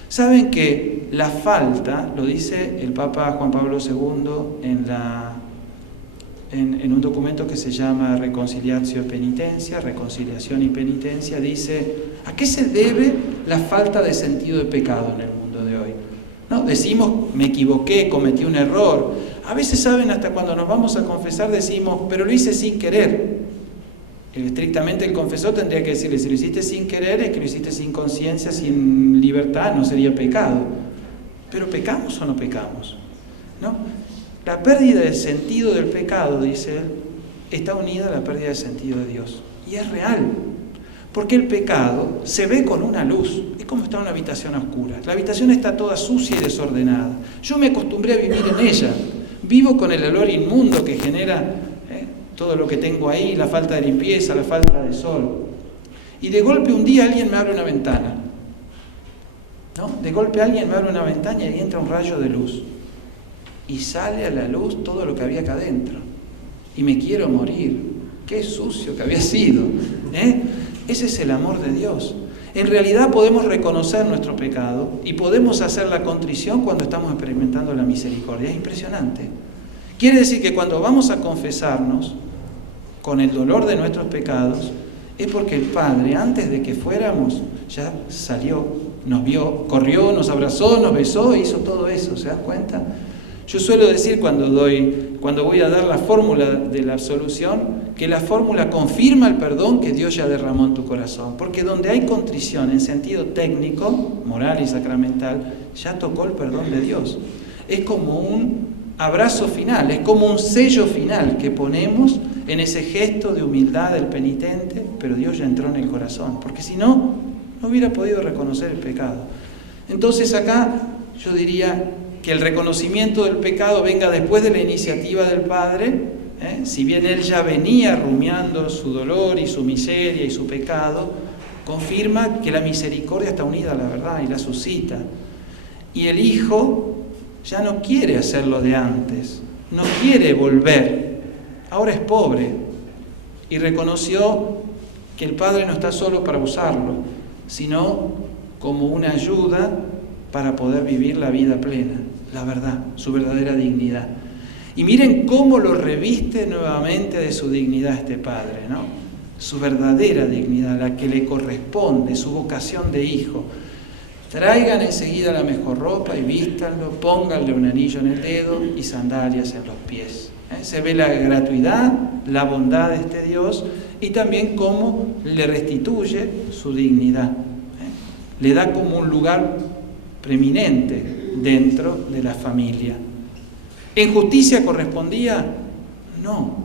Saben que la falta, lo dice el Papa Juan Pablo II en un documento que se llama Reconciliatio e Penitencia, Reconciliación y Penitencia, dice: ¿a qué se debe la falta de sentido de pecado en el mundo de hoy? No, decimos, me equivoqué, cometí un error. A veces, saben, hasta cuando nos vamos a confesar decimos, pero lo hice sin querer. Estrictamente el confesor tendría que decirle, si lo hiciste sin querer, es que lo hiciste sin conciencia, sin libertad, no sería pecado. Pero ¿pecamos o no pecamos? ¿No? La pérdida del sentido del pecado, dice él, está unida a la pérdida de sentido de Dios. Y es real, porque el pecado se ve con una luz. Es como estar en una habitación oscura. La habitación está toda sucia y desordenada. Yo me acostumbré a vivir en ella. Vivo con el olor inmundo que genera todo lo que tengo ahí, la falta de limpieza, la falta de sol. Y de golpe un día alguien me abre una ventana. ¿No? De golpe alguien me abre una ventana y entra un rayo de luz. Y sale a la luz todo lo que había acá adentro. Y me quiero morir. Qué sucio que había sido. Ese es el amor de Dios. En realidad podemos reconocer nuestro pecado y podemos hacer la contrición cuando estamos experimentando la misericordia. Es impresionante. Quiere decir que cuando vamos a confesarnos con el dolor de nuestros pecados, es porque el Padre, antes de que fuéramos, ya salió, nos vio, corrió, nos abrazó, nos besó, hizo todo eso. ¿Se dan cuenta? Yo suelo decir cuando voy a dar la fórmula de la absolución, que la fórmula confirma el perdón que Dios ya derramó en tu corazón. Porque donde hay contrición en sentido técnico, moral y sacramental, ya tocó el perdón de Dios. Es como un abrazo final, es como un sello final que ponemos en ese gesto de humildad del penitente, pero Dios ya entró en el corazón, porque si no, no hubiera podido reconocer el pecado. Entonces acá yo diría que el reconocimiento del pecado venga después de la iniciativa del Padre, si bien Él ya venía rumiando su dolor y su miseria y su pecado, confirma que la misericordia está unida a la verdad y la suscita. Y el Hijo ya no quiere hacer lo de antes, no quiere volver. Ahora es pobre y reconoció que el Padre no está solo para usarlo, sino como una ayuda para poder vivir la vida plena, la verdad, su verdadera dignidad. Y miren cómo lo reviste nuevamente de su dignidad este Padre, ¿no? Su verdadera dignidad, la que le corresponde, su vocación de hijo. Traigan enseguida la mejor ropa y vístanlo, pónganle un anillo en el dedo y sandalias en los pies. Se ve la gratuidad, la bondad de este Dios y también cómo le restituye su dignidad. Le da como un lugar preeminente dentro de la familia. ¿En justicia correspondía? No.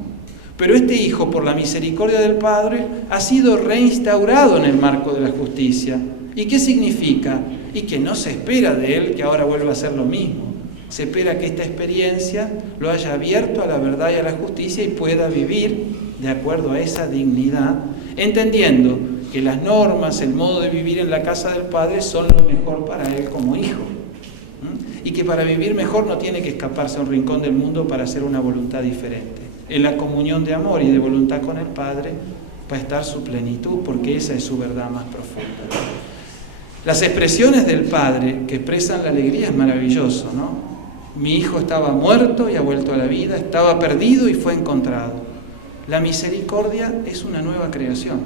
Pero este hijo, por la misericordia del Padre, ha sido reinstaurado en el marco de la justicia. ¿Y qué significa? Y que no se espera de él que ahora vuelva a hacer lo mismo. Se espera que esta experiencia lo haya abierto a la verdad y a la justicia y pueda vivir de acuerdo a esa dignidad, entendiendo que las normas, el modo de vivir en la casa del Padre son lo mejor para él como hijo. Y que para vivir mejor no tiene que escaparse a un rincón del mundo para hacer una voluntad diferente. En la comunión de amor y de voluntad con el Padre va a estar su plenitud, porque esa es su verdad más profunda. Las expresiones del Padre que expresan la alegría es maravilloso, ¿no? Mi hijo estaba muerto y ha vuelto a la vida, estaba perdido y fue encontrado. La misericordia es una nueva creación.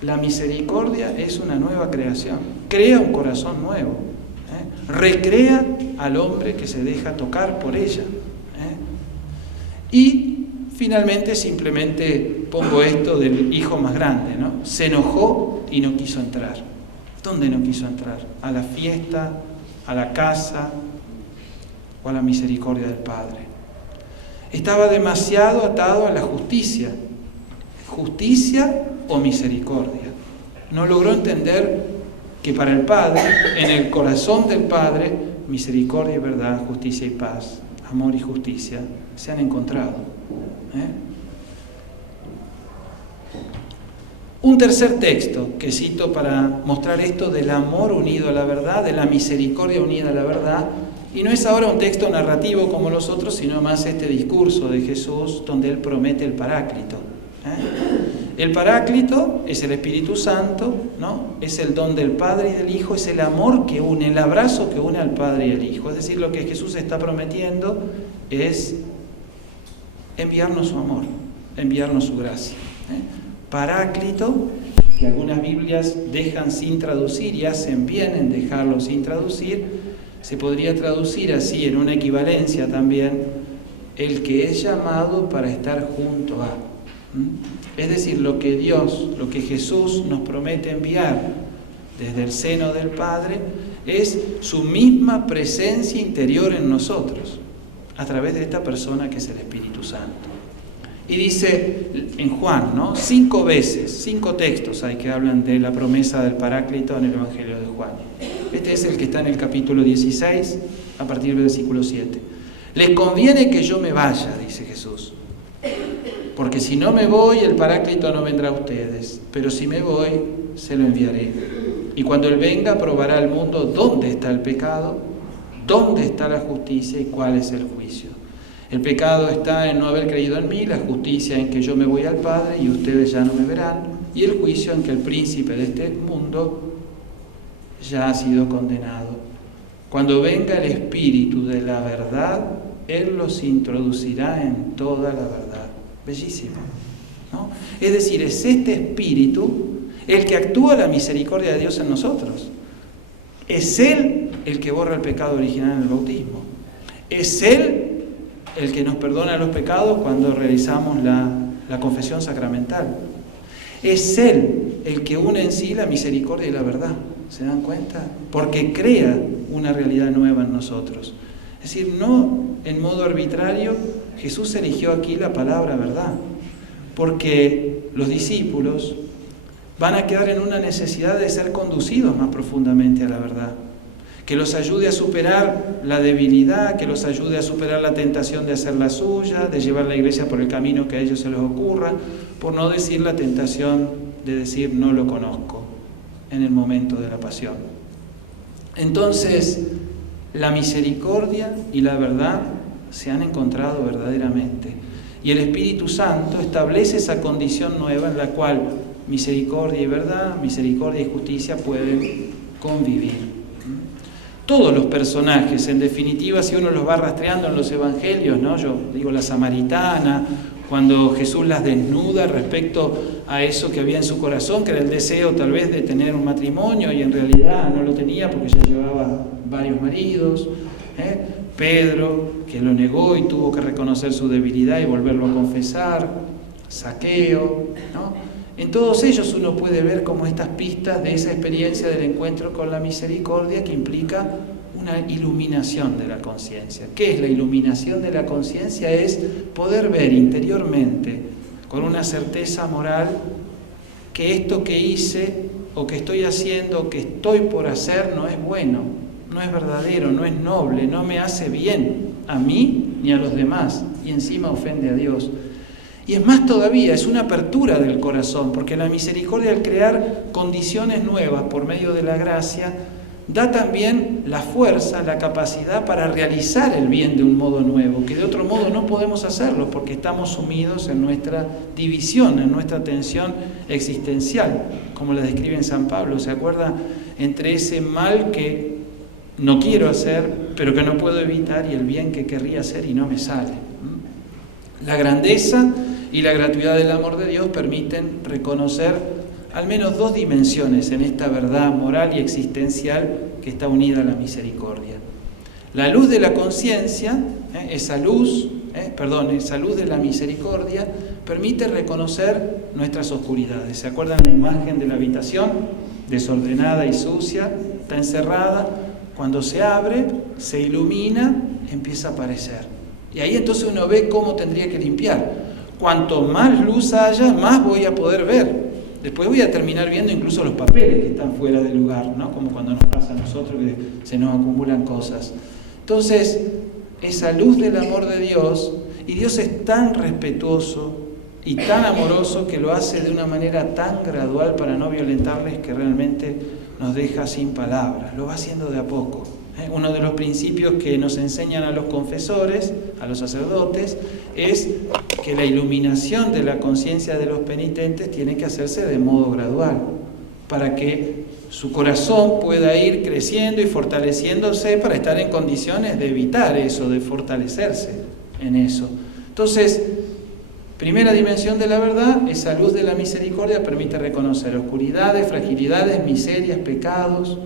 La misericordia es una nueva creación. Crea un corazón nuevo. Recrea al hombre que se deja tocar por ella. Y finalmente simplemente pongo esto del hijo más grande, ¿no? Se enojó y no quiso entrar. ¿Dónde no quiso entrar? ¿A la fiesta, a la casa o a la misericordia del Padre? Estaba demasiado atado a la justicia. ¿Justicia o misericordia? No logró entender que para el Padre, en el corazón del Padre, misericordia y verdad, justicia y paz, amor y justicia se han encontrado. Un tercer texto que cito para mostrar esto del amor unido a la verdad, de la misericordia unida a la verdad, y no es ahora un texto narrativo como los otros, sino más este discurso de Jesús donde Él promete el Paráclito. El Paráclito es el Espíritu Santo, ¿no? Es el don del Padre y del Hijo, es el amor que une, el abrazo que une al Padre y al Hijo. Es decir, lo que Jesús está prometiendo es enviarnos su amor, enviarnos su gracia. Paráclito, que algunas Biblias dejan sin traducir y hacen bien en dejarlo sin traducir, se podría traducir así en una equivalencia también, el que es llamado para estar junto a. Es decir, lo que Dios, lo que Jesús nos promete enviar desde el seno del Padre es su misma presencia interior en nosotros, a través de esta persona que es el Espíritu Santo. Y dice en Juan, ¿no? 5 veces, 5 textos hay que hablan de la promesa del Paráclito en el Evangelio de Juan. Este es el que está en el capítulo 16, a partir del versículo 7. Les conviene que yo me vaya, dice Jesús, porque si no me voy, el Paráclito no vendrá a ustedes, pero si me voy, se lo enviaré. Y cuando Él venga, probará al mundo dónde está el pecado, dónde está la justicia y cuál es el juicio. El pecado está en no haber creído en mí, la justicia en que yo me voy al Padre y ustedes ya no me verán, y el juicio en que el príncipe de este mundo ya ha sido condenado. Cuando venga el Espíritu de la verdad, Él los introducirá en toda la verdad. Bellísimo, ¿no? Es decir, es este Espíritu el que actúa la misericordia de Dios en nosotros. Es Él el que borra el pecado original en el bautismo. Es Él el que nos perdona los pecados cuando realizamos la confesión sacramental. Es Él el que une en sí la misericordia y la verdad. ¿Se dan cuenta? Porque crea una realidad nueva en nosotros. Es decir, no en modo arbitrario, Jesús eligió aquí la palabra verdad, porque los discípulos van a quedar en una necesidad de ser conducidos más profundamente a la verdad, que los ayude a superar la debilidad, que los ayude a superar la tentación de hacer la suya, de llevar la iglesia por el camino que a ellos se les ocurra, por no decir la tentación de decir no lo conozco en el momento de la pasión. Entonces, la misericordia y la verdad se han encontrado verdaderamente, y el Espíritu Santo establece esa condición nueva en la cual misericordia y verdad, misericordia y justicia pueden convivir. Todos los personajes, en definitiva, si uno los va rastreando en los evangelios, ¿no? Yo digo la samaritana, cuando Jesús las desnuda respecto a eso que había en su corazón, que era el deseo tal vez de tener un matrimonio, y en realidad no lo tenía porque ya llevaba varios maridos. Pedro, que lo negó y tuvo que reconocer su debilidad y volverlo a confesar. Zaqueo, ¿no? En todos ellos uno puede ver como estas pistas de esa experiencia del encuentro con la misericordia que implica una iluminación de la conciencia. ¿Qué es la iluminación de la conciencia? Es poder ver interiormente, con una certeza moral, que esto que hice, o que estoy haciendo, o que estoy por hacer, no es bueno, no es verdadero, no es noble, no me hace bien a mí ni a los demás, y encima ofende a Dios. Y es más todavía, es una apertura del corazón, porque la misericordia, al crear condiciones nuevas por medio de la gracia, da también la fuerza, la capacidad para realizar el bien de un modo nuevo, que de otro modo no podemos hacerlo, porque estamos sumidos en nuestra división, en nuestra tensión existencial, como la describe en San Pablo. ¿Se acuerda? Entre ese mal que no quiero hacer, pero que no puedo evitar, y el bien que querría hacer y no me sale. La grandeza y la gratuidad del amor de Dios permiten reconocer al menos 2 dimensiones en esta verdad moral y existencial que está unida a la misericordia. La luz de la conciencia, esa luz de la misericordia, permite reconocer nuestras oscuridades. ¿Se acuerdan la imagen de la habitación? Desordenada y sucia, está encerrada. Cuando se abre, se ilumina, empieza a aparecer. Y ahí entonces uno ve cómo tendría que limpiar. Cuanto más luz haya, más voy a poder ver. Después voy a terminar viendo incluso los papeles que están fuera del lugar, ¿no? Como cuando nos pasa a nosotros que se nos acumulan cosas. Entonces, esa luz del amor de Dios, y Dios es tan respetuoso y tan amoroso que lo hace de una manera tan gradual para no violentarles, que realmente nos deja sin palabras. Lo va haciendo de a poco. Uno de los principios que nos enseñan a los confesores, a los sacerdotes, es que la iluminación de la conciencia de los penitentes tiene que hacerse de modo gradual, para que su corazón pueda ir creciendo y fortaleciéndose para estar en condiciones de evitar eso, de fortalecerse en eso. Entonces, primera dimensión de la verdad, esa luz de la misericordia permite reconocer oscuridades, fragilidades, miserias, pecados,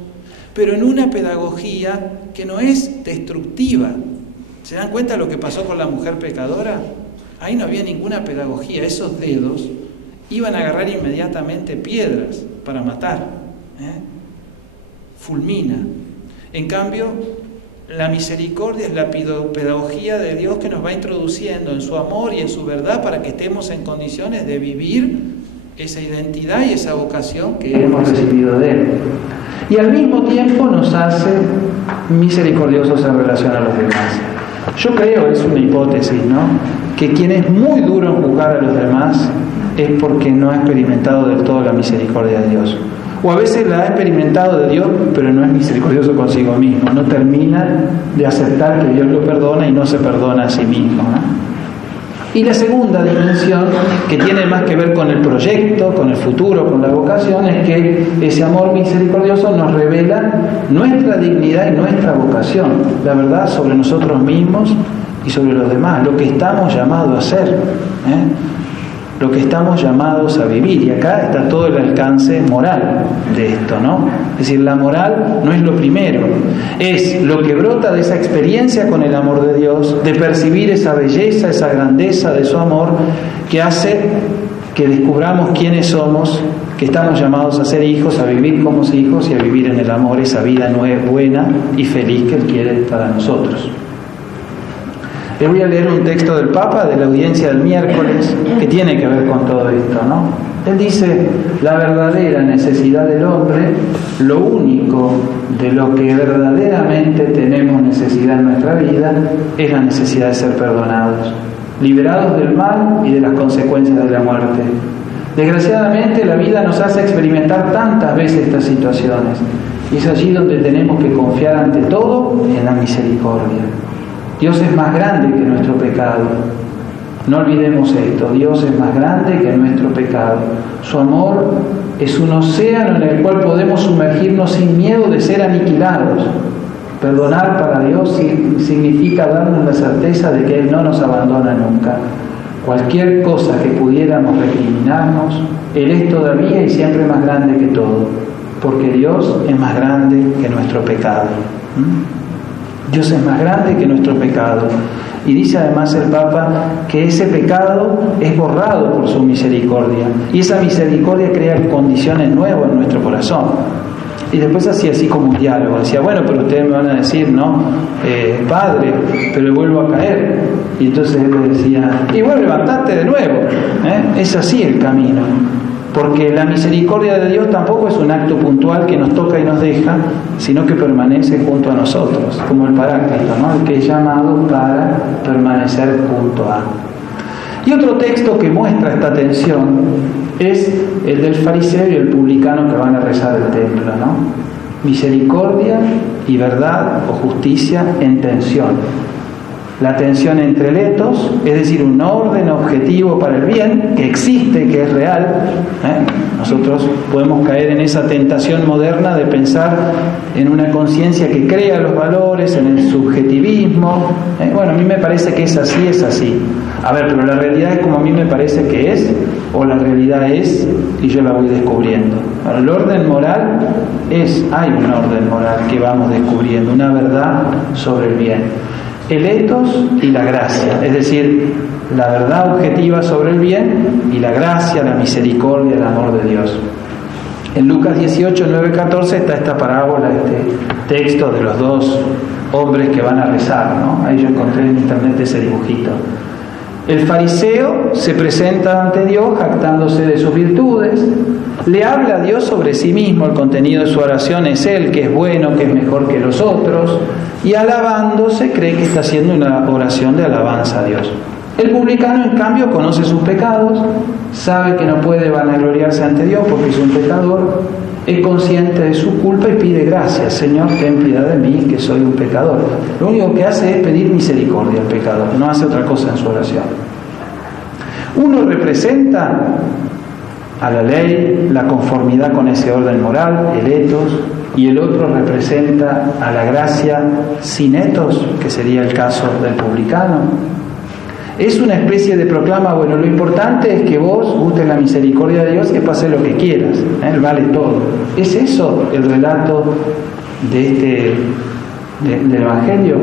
pero en una pedagogía que no es destructiva. ¿Se dan cuenta de lo que pasó con la mujer pecadora? Ahí no había ninguna pedagogía. Esos dedos iban a agarrar inmediatamente piedras para matar. Fulmina. En cambio, la misericordia es la pedagogía de Dios que nos va introduciendo en su amor y en su verdad para que estemos en condiciones de vivir esa identidad y esa vocación que hemos recibido de Él. Y al mismo tiempo nos hace misericordiosos en relación a los demás. Yo creo, es una hipótesis, ¿no?, que quien es muy duro en juzgar a los demás es porque no ha experimentado del todo la misericordia de Dios. O a veces la ha experimentado de Dios, pero no es misericordioso consigo mismo. No termina de aceptar que Dios lo perdona y no se perdona a sí mismo, ¿no? Y la segunda dimensión, que tiene más que ver con el proyecto, con el futuro, con la vocación, es que ese amor misericordioso nos revela nuestra dignidad y nuestra vocación, la verdad sobre nosotros mismos y sobre los demás, lo que estamos llamados a hacer, lo que estamos llamados a vivir. Y acá está todo el alcance moral de esto, ¿no? Es decir, la moral no es lo primero, es lo que brota de esa experiencia con el amor de Dios, de percibir esa belleza, esa grandeza de su amor, que hace que descubramos quiénes somos, que estamos llamados a ser hijos, a vivir como hijos y a vivir en el amor esa vida nueva, buena y feliz que Él quiere para nosotros. Les voy a leer un texto del Papa de la audiencia del miércoles que tiene que ver con todo esto, ¿no? Él dice: la verdadera necesidad del hombre, lo único de lo que verdaderamente tenemos necesidad en nuestra vida, es la necesidad de ser perdonados, liberados del mal y de las consecuencias de la muerte. Desgraciadamente la vida nos hace experimentar tantas veces estas situaciones, y es allí donde tenemos que confiar ante todo en la misericordia. Dios es más grande que nuestro pecado. No olvidemos esto: Dios es más grande que nuestro pecado. Su amor es un océano en el cual podemos sumergirnos sin miedo de ser aniquilados. Perdonar para Dios significa darnos la certeza de que Él no nos abandona nunca. Cualquier cosa que pudiéramos recriminarnos, Él es todavía y siempre más grande que todo, porque Dios es más grande que nuestro pecado. Dios es más grande que nuestro pecado. Y dice además el Papa que ese pecado es borrado por su misericordia. Y esa misericordia crea condiciones nuevas en nuestro corazón. Y después hacía así como un diálogo. Decía: bueno, pero ustedes me van a decir, ¿no? Padre, pero vuelvo a caer. Y entonces él le decía: y bueno, levantate de nuevo. Es así el camino. Porque la misericordia de Dios tampoco es un acto puntual que nos toca y nos deja, sino que permanece junto a nosotros, como el Paráclito, ¿no?, el que es llamado para permanecer junto a. Y otro texto que muestra esta tensión es el del fariseo y el publicano que van a rezar el templo, ¿no? Misericordia y verdad o justicia en tensión. La tensión entre el etos, es decir, un orden objetivo para el bien, que existe, que es real. Nosotros podemos caer en esa tentación moderna de pensar en una conciencia que crea los valores, en el subjetivismo. Bueno, a mí me parece que es así, es así. A ver, pero la realidad es como a mí me parece que es, o la realidad es, y yo la voy descubriendo. Ahora, el orden moral hay un orden moral que vamos descubriendo, una verdad sobre el bien. El etos y la gracia, es decir, la verdad objetiva sobre el bien y la gracia, la misericordia, el amor de Dios. En Lucas 18, 9, 14 está esta parábola, este texto de los dos hombres que van a rezar, ¿no? Ahí yo encontré en internet ese dibujito. El fariseo se presenta ante Dios jactándose de sus virtudes, le habla a Dios sobre sí mismo, el contenido de su oración es Él, que es bueno, que es mejor que los otros, y alabándose cree que está haciendo una oración de alabanza a Dios. El publicano, en cambio, conoce sus pecados, sabe que no puede vanagloriarse ante Dios porque es un pecador, es consciente de su culpa y pide gracias: Señor, ten piedad de mí, que soy un pecador. Lo único que hace es pedir misericordia al pecador, no hace otra cosa en su oración. Uno representa a la ley, la conformidad con ese orden moral, el etos, y el otro representa a la gracia sin etos, que sería el caso del publicano. Es una especie de proclama: bueno, lo importante es que vos gustes la misericordia de Dios y pase lo que quieras, Él vale todo. ¿Es eso el relato del Evangelio?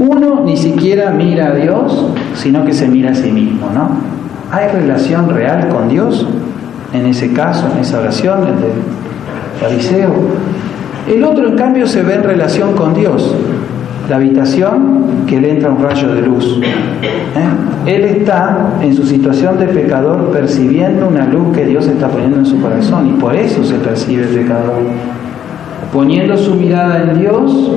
Uno ni siquiera mira a Dios, sino que se mira a sí mismo, ¿no? ¿Hay relación real con Dios en ese caso, en esa oración, el del fariseo? El otro, en cambio, se ve en relación con Dios, la habitación que le entra un rayo de luz. Él está en su situación de pecador percibiendo una luz que Dios está poniendo en su corazón y por eso se percibe pecador. Poniendo su mirada en Dios,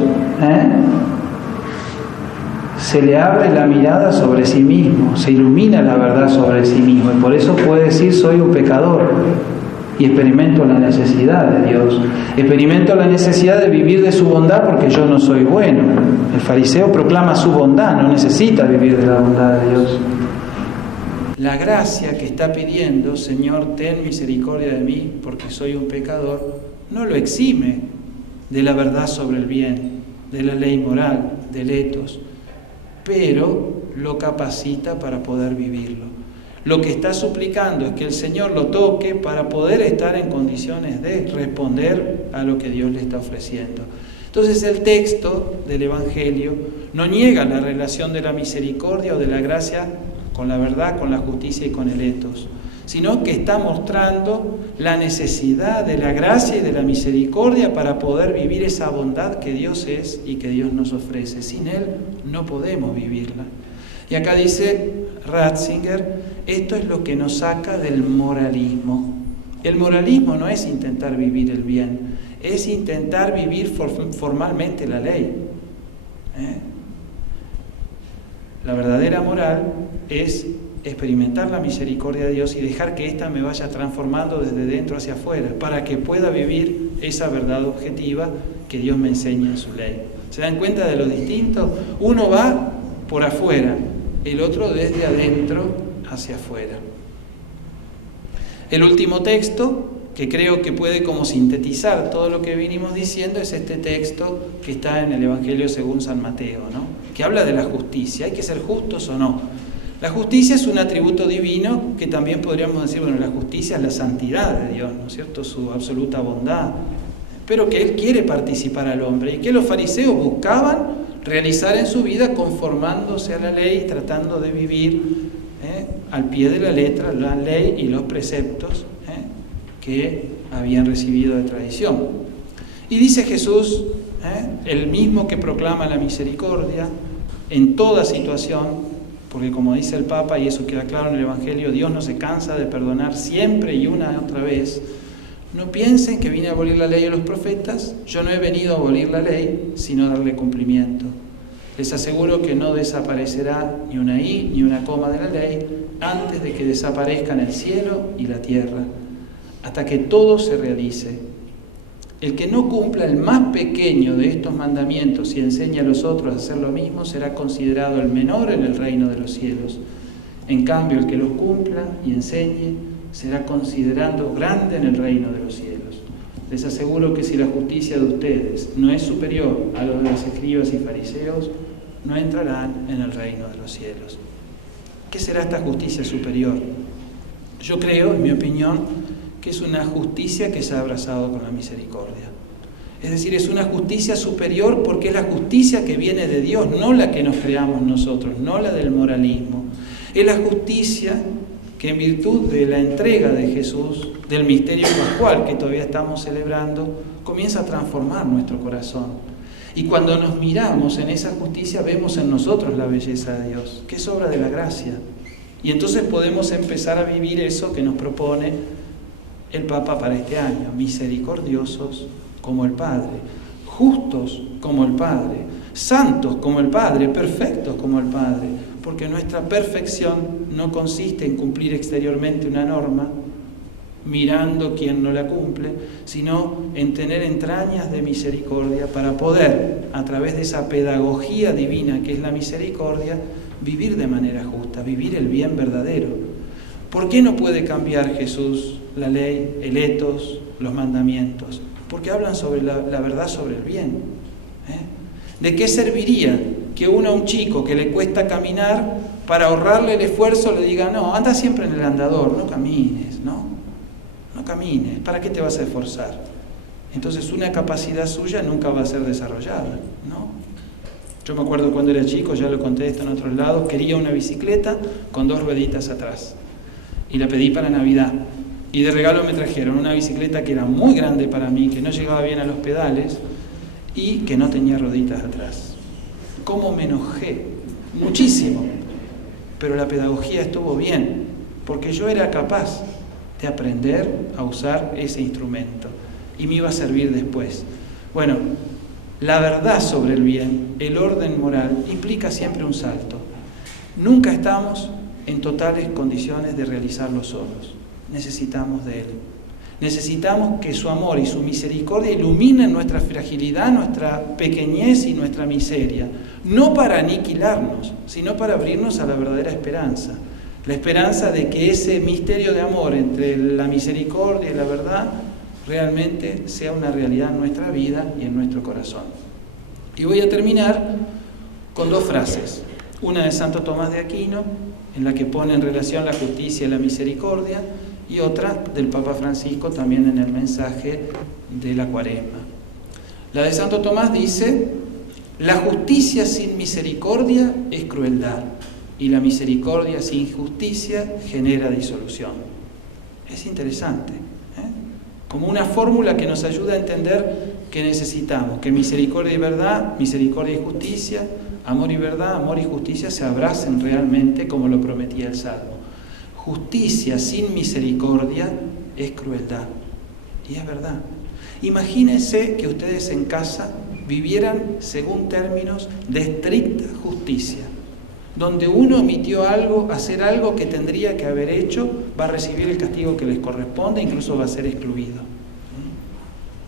se le abre la mirada sobre sí mismo, se ilumina la verdad sobre sí mismo y por eso puede decir soy un pecador y experimento la necesidad de Dios, experimento la necesidad de vivir de su bondad porque yo no soy bueno. El fariseo proclama su bondad, no necesita vivir de la bondad de Dios. La gracia que está pidiendo, Señor, ten misericordia de mí porque soy un pecador, no lo exime de la verdad sobre el bien, de la ley moral, del etos, pero lo capacita para poder vivirlo. Lo que está suplicando es que el Señor lo toque para poder estar en condiciones de responder a lo que Dios le está ofreciendo. Entonces el texto del Evangelio no niega la relación de la misericordia o de la gracia con la verdad, con la justicia y con el etos, sino que está mostrando la necesidad de la gracia y de la misericordia para poder vivir esa bondad que Dios es y que Dios nos ofrece. Sin Él no podemos vivirla. Y acá dice Ratzinger, esto es lo que nos saca del moralismo. El moralismo no es intentar vivir el bien, es intentar vivir formalmente la ley. La verdadera moral es experimentar la misericordia de Dios y dejar que ésta me vaya transformando desde dentro hacia afuera, para que pueda vivir esa verdad objetiva que Dios me enseña en su ley. ¿Se dan cuenta de lo distinto? Uno va por afuera, el otro desde adentro hacia afuera. El último texto, que creo que puede como sintetizar todo lo que vinimos diciendo, es este texto que está en el Evangelio según San Mateo, ¿no? Que habla de la justicia. ¿Hay que ser justos o no? La justicia es un atributo divino que también podríamos decir, bueno, la justicia es la santidad de Dios, ¿no es cierto? Su absoluta bondad, pero que Él quiere participar al hombre y que los fariseos buscaban realizar en su vida conformándose a la ley, tratando de vivir al pie de la letra la ley y los preceptos que habían recibido de tradición. Y dice Jesús, el mismo que proclama la misericordia en toda situación, porque como dice el Papa, y eso queda claro en el Evangelio, Dios no se cansa de perdonar siempre y una y otra vez. No piensen que vine a abolir la ley de los profetas, yo no he venido a abolir la ley, sino a darle cumplimiento. Les aseguro que no desaparecerá ni una i ni una coma de la ley antes de que desaparezcan el cielo y la tierra, hasta que todo se realice. El que no cumpla el más pequeño de estos mandamientos y enseñe a los otros a hacer lo mismo será considerado el menor en el reino de los cielos. En cambio, el que los cumpla y enseñe será considerado grande en el reino de los cielos. Les aseguro que si la justicia de ustedes no es superior a los de los escribas y fariseos, no entrarán en el reino de los cielos. ¿Qué será esta justicia superior? Yo creo, en mi opinión, que es una justicia que se ha abrazado con la misericordia. Es decir, es una justicia superior porque es la justicia que viene de Dios, no la que nos creamos nosotros, no la del moralismo. Es la justicia que en virtud de la entrega de Jesús, del misterio pascual que todavía estamos celebrando, comienza a transformar nuestro corazón. Y cuando nos miramos en esa justicia, vemos en nosotros la belleza de Dios, que es obra de la gracia. Y entonces podemos empezar a vivir eso que nos propone el Papa para este año: misericordiosos como el Padre, justos como el Padre, santos como el Padre, perfectos como el Padre, porque nuestra perfección no consiste en cumplir exteriormente una norma, mirando quien no la cumple, sino en tener entrañas de misericordia para poder, a través de esa pedagogía divina que es la misericordia, vivir de manera justa, vivir el bien verdadero. ¿Por qué no puede cambiar Jesús la ley, el etos, los mandamientos? Porque hablan sobre la verdad sobre el bien. ¿De qué serviría que uno a un chico que le cuesta caminar, para ahorrarle el esfuerzo, le diga, no, anda siempre en el andador, no camines, no camines, ¿para qué te vas a esforzar? Entonces una capacidad suya nunca va a ser desarrollada, ¿no? Yo me acuerdo cuando era chico, ya lo conté esto en otros lados, quería una bicicleta con 2 rueditas atrás y la pedí para Navidad. Y de regalo me trajeron una bicicleta que era muy grande para mí, que no llegaba bien a los pedales y que no tenía rueditas atrás. cómo me enojé, muchísimo, pero la pedagogía estuvo bien, porque yo era capaz de aprender a usar ese instrumento y me iba a servir después. Bueno, la verdad sobre el bien, el orden moral, implica siempre un salto. Nunca estamos en totales condiciones de realizarlo solos. Necesitamos de Él. Necesitamos que su amor y su misericordia iluminen nuestra fragilidad, nuestra pequeñez y nuestra miseria, no para aniquilarnos, sino para abrirnos a la verdadera esperanza. La esperanza de que ese misterio de amor entre la misericordia y la verdad realmente sea una realidad en nuestra vida y en nuestro corazón. Y voy a terminar con 2 frases. Una de Santo Tomás de Aquino, en la que pone en relación la justicia y la misericordia, y otra del Papa Francisco también en el mensaje de la Cuaresma. La de Santo Tomás dice: la justicia sin misericordia es crueldad, y la misericordia sin justicia genera disolución. Es interesante, como una fórmula que nos ayuda a entender que necesitamos que misericordia y verdad, misericordia y justicia, amor y verdad, amor y justicia se abracen realmente como lo prometía el Salmo. Justicia sin misericordia es crueldad. Y es verdad. Imagínense que ustedes en casa vivieran según términos de estricta justicia, donde uno omitió algo, hacer algo que tendría que haber hecho, va a recibir el castigo que les corresponde, incluso va a ser excluido.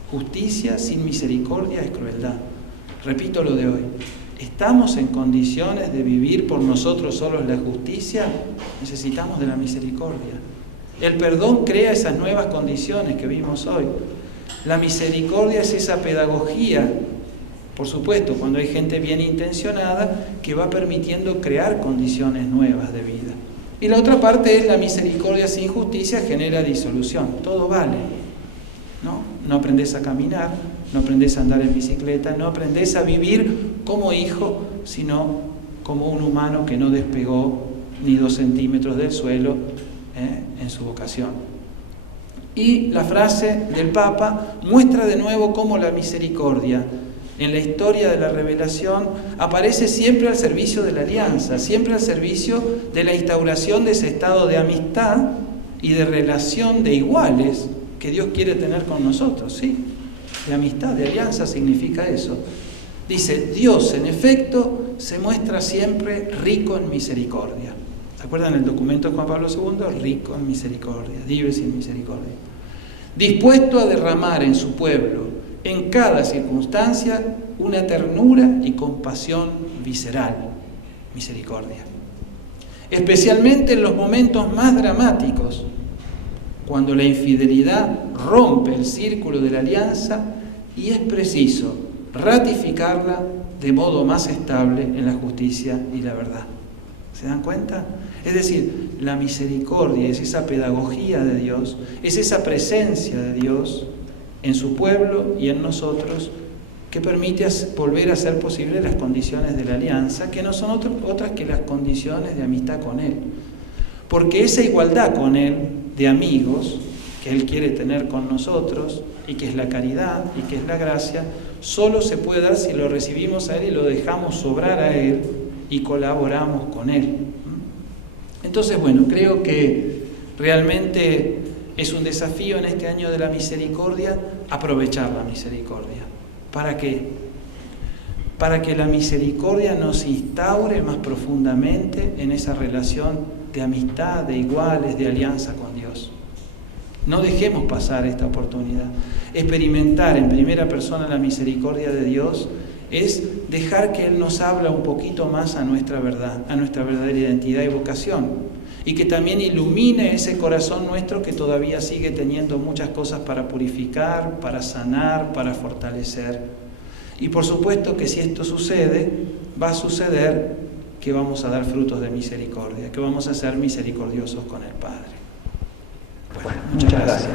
Justicia sin misericordia es crueldad. Repito lo de hoy. ¿Estamos en condiciones de vivir por nosotros solos la justicia? Necesitamos de la misericordia. El perdón crea esas nuevas condiciones que vimos hoy. La misericordia es esa pedagogía, por supuesto, cuando hay gente bien intencionada, que va permitiendo crear condiciones nuevas de vida. Y la otra parte es la misericordia sin justicia genera disolución. Todo vale. No aprendés a caminar, no aprendés a andar en bicicleta, no aprendés a vivir como hijo, sino como un humano que no despegó ni 2 centímetros del suelo en su vocación. Y la frase del Papa muestra de nuevo cómo la misericordia en la historia de la revelación aparece siempre al servicio de la alianza, siempre al servicio de la instauración de ese estado de amistad y de relación de iguales que Dios quiere tener con nosotros, ¿sí? De amistad, de alianza significa eso. Dice, Dios en efecto se muestra siempre rico en misericordia. ¿Se acuerdan el documento de Juan Pablo II? Rico en misericordia, dives in misericordia. Dispuesto a derramar en su pueblo, en cada circunstancia, una ternura y compasión visceral, misericordia. Especialmente en los momentos más dramáticos, cuando la infidelidad rompe el círculo de la alianza y es preciso ratificarla de modo más estable en la justicia y la verdad. ¿Se dan cuenta? Es decir, la misericordia es esa pedagogía de Dios, es esa presencia de Dios en su pueblo y en nosotros que permite volver a hacer posible las condiciones de la alianza, que no son otras que las condiciones de amistad con Él. Porque esa igualdad con Él, de amigos, que Él quiere tener con nosotros, y que es la caridad, y que es la gracia, solo se puede dar si lo recibimos a Él y lo dejamos sobrar a Él y colaboramos con Él. Entonces, bueno, creo que realmente es un desafío en este año de la misericordia aprovechar la misericordia. ¿Para qué? Para que la misericordia nos instaure más profundamente en esa relación de amistad, de iguales, de alianza con Dios. No dejemos pasar esta oportunidad. Experimentar en primera persona la misericordia de Dios es dejar que Él nos habla un poquito más a nuestra verdad, a nuestra verdadera identidad y vocación, y que también ilumine ese corazón nuestro que todavía sigue teniendo muchas cosas para purificar, para sanar, para fortalecer. Y por supuesto que si esto sucede, va a suceder que vamos a dar frutos de misericordia, que vamos a ser misericordiosos con el Padre. Bueno, muchas gracias.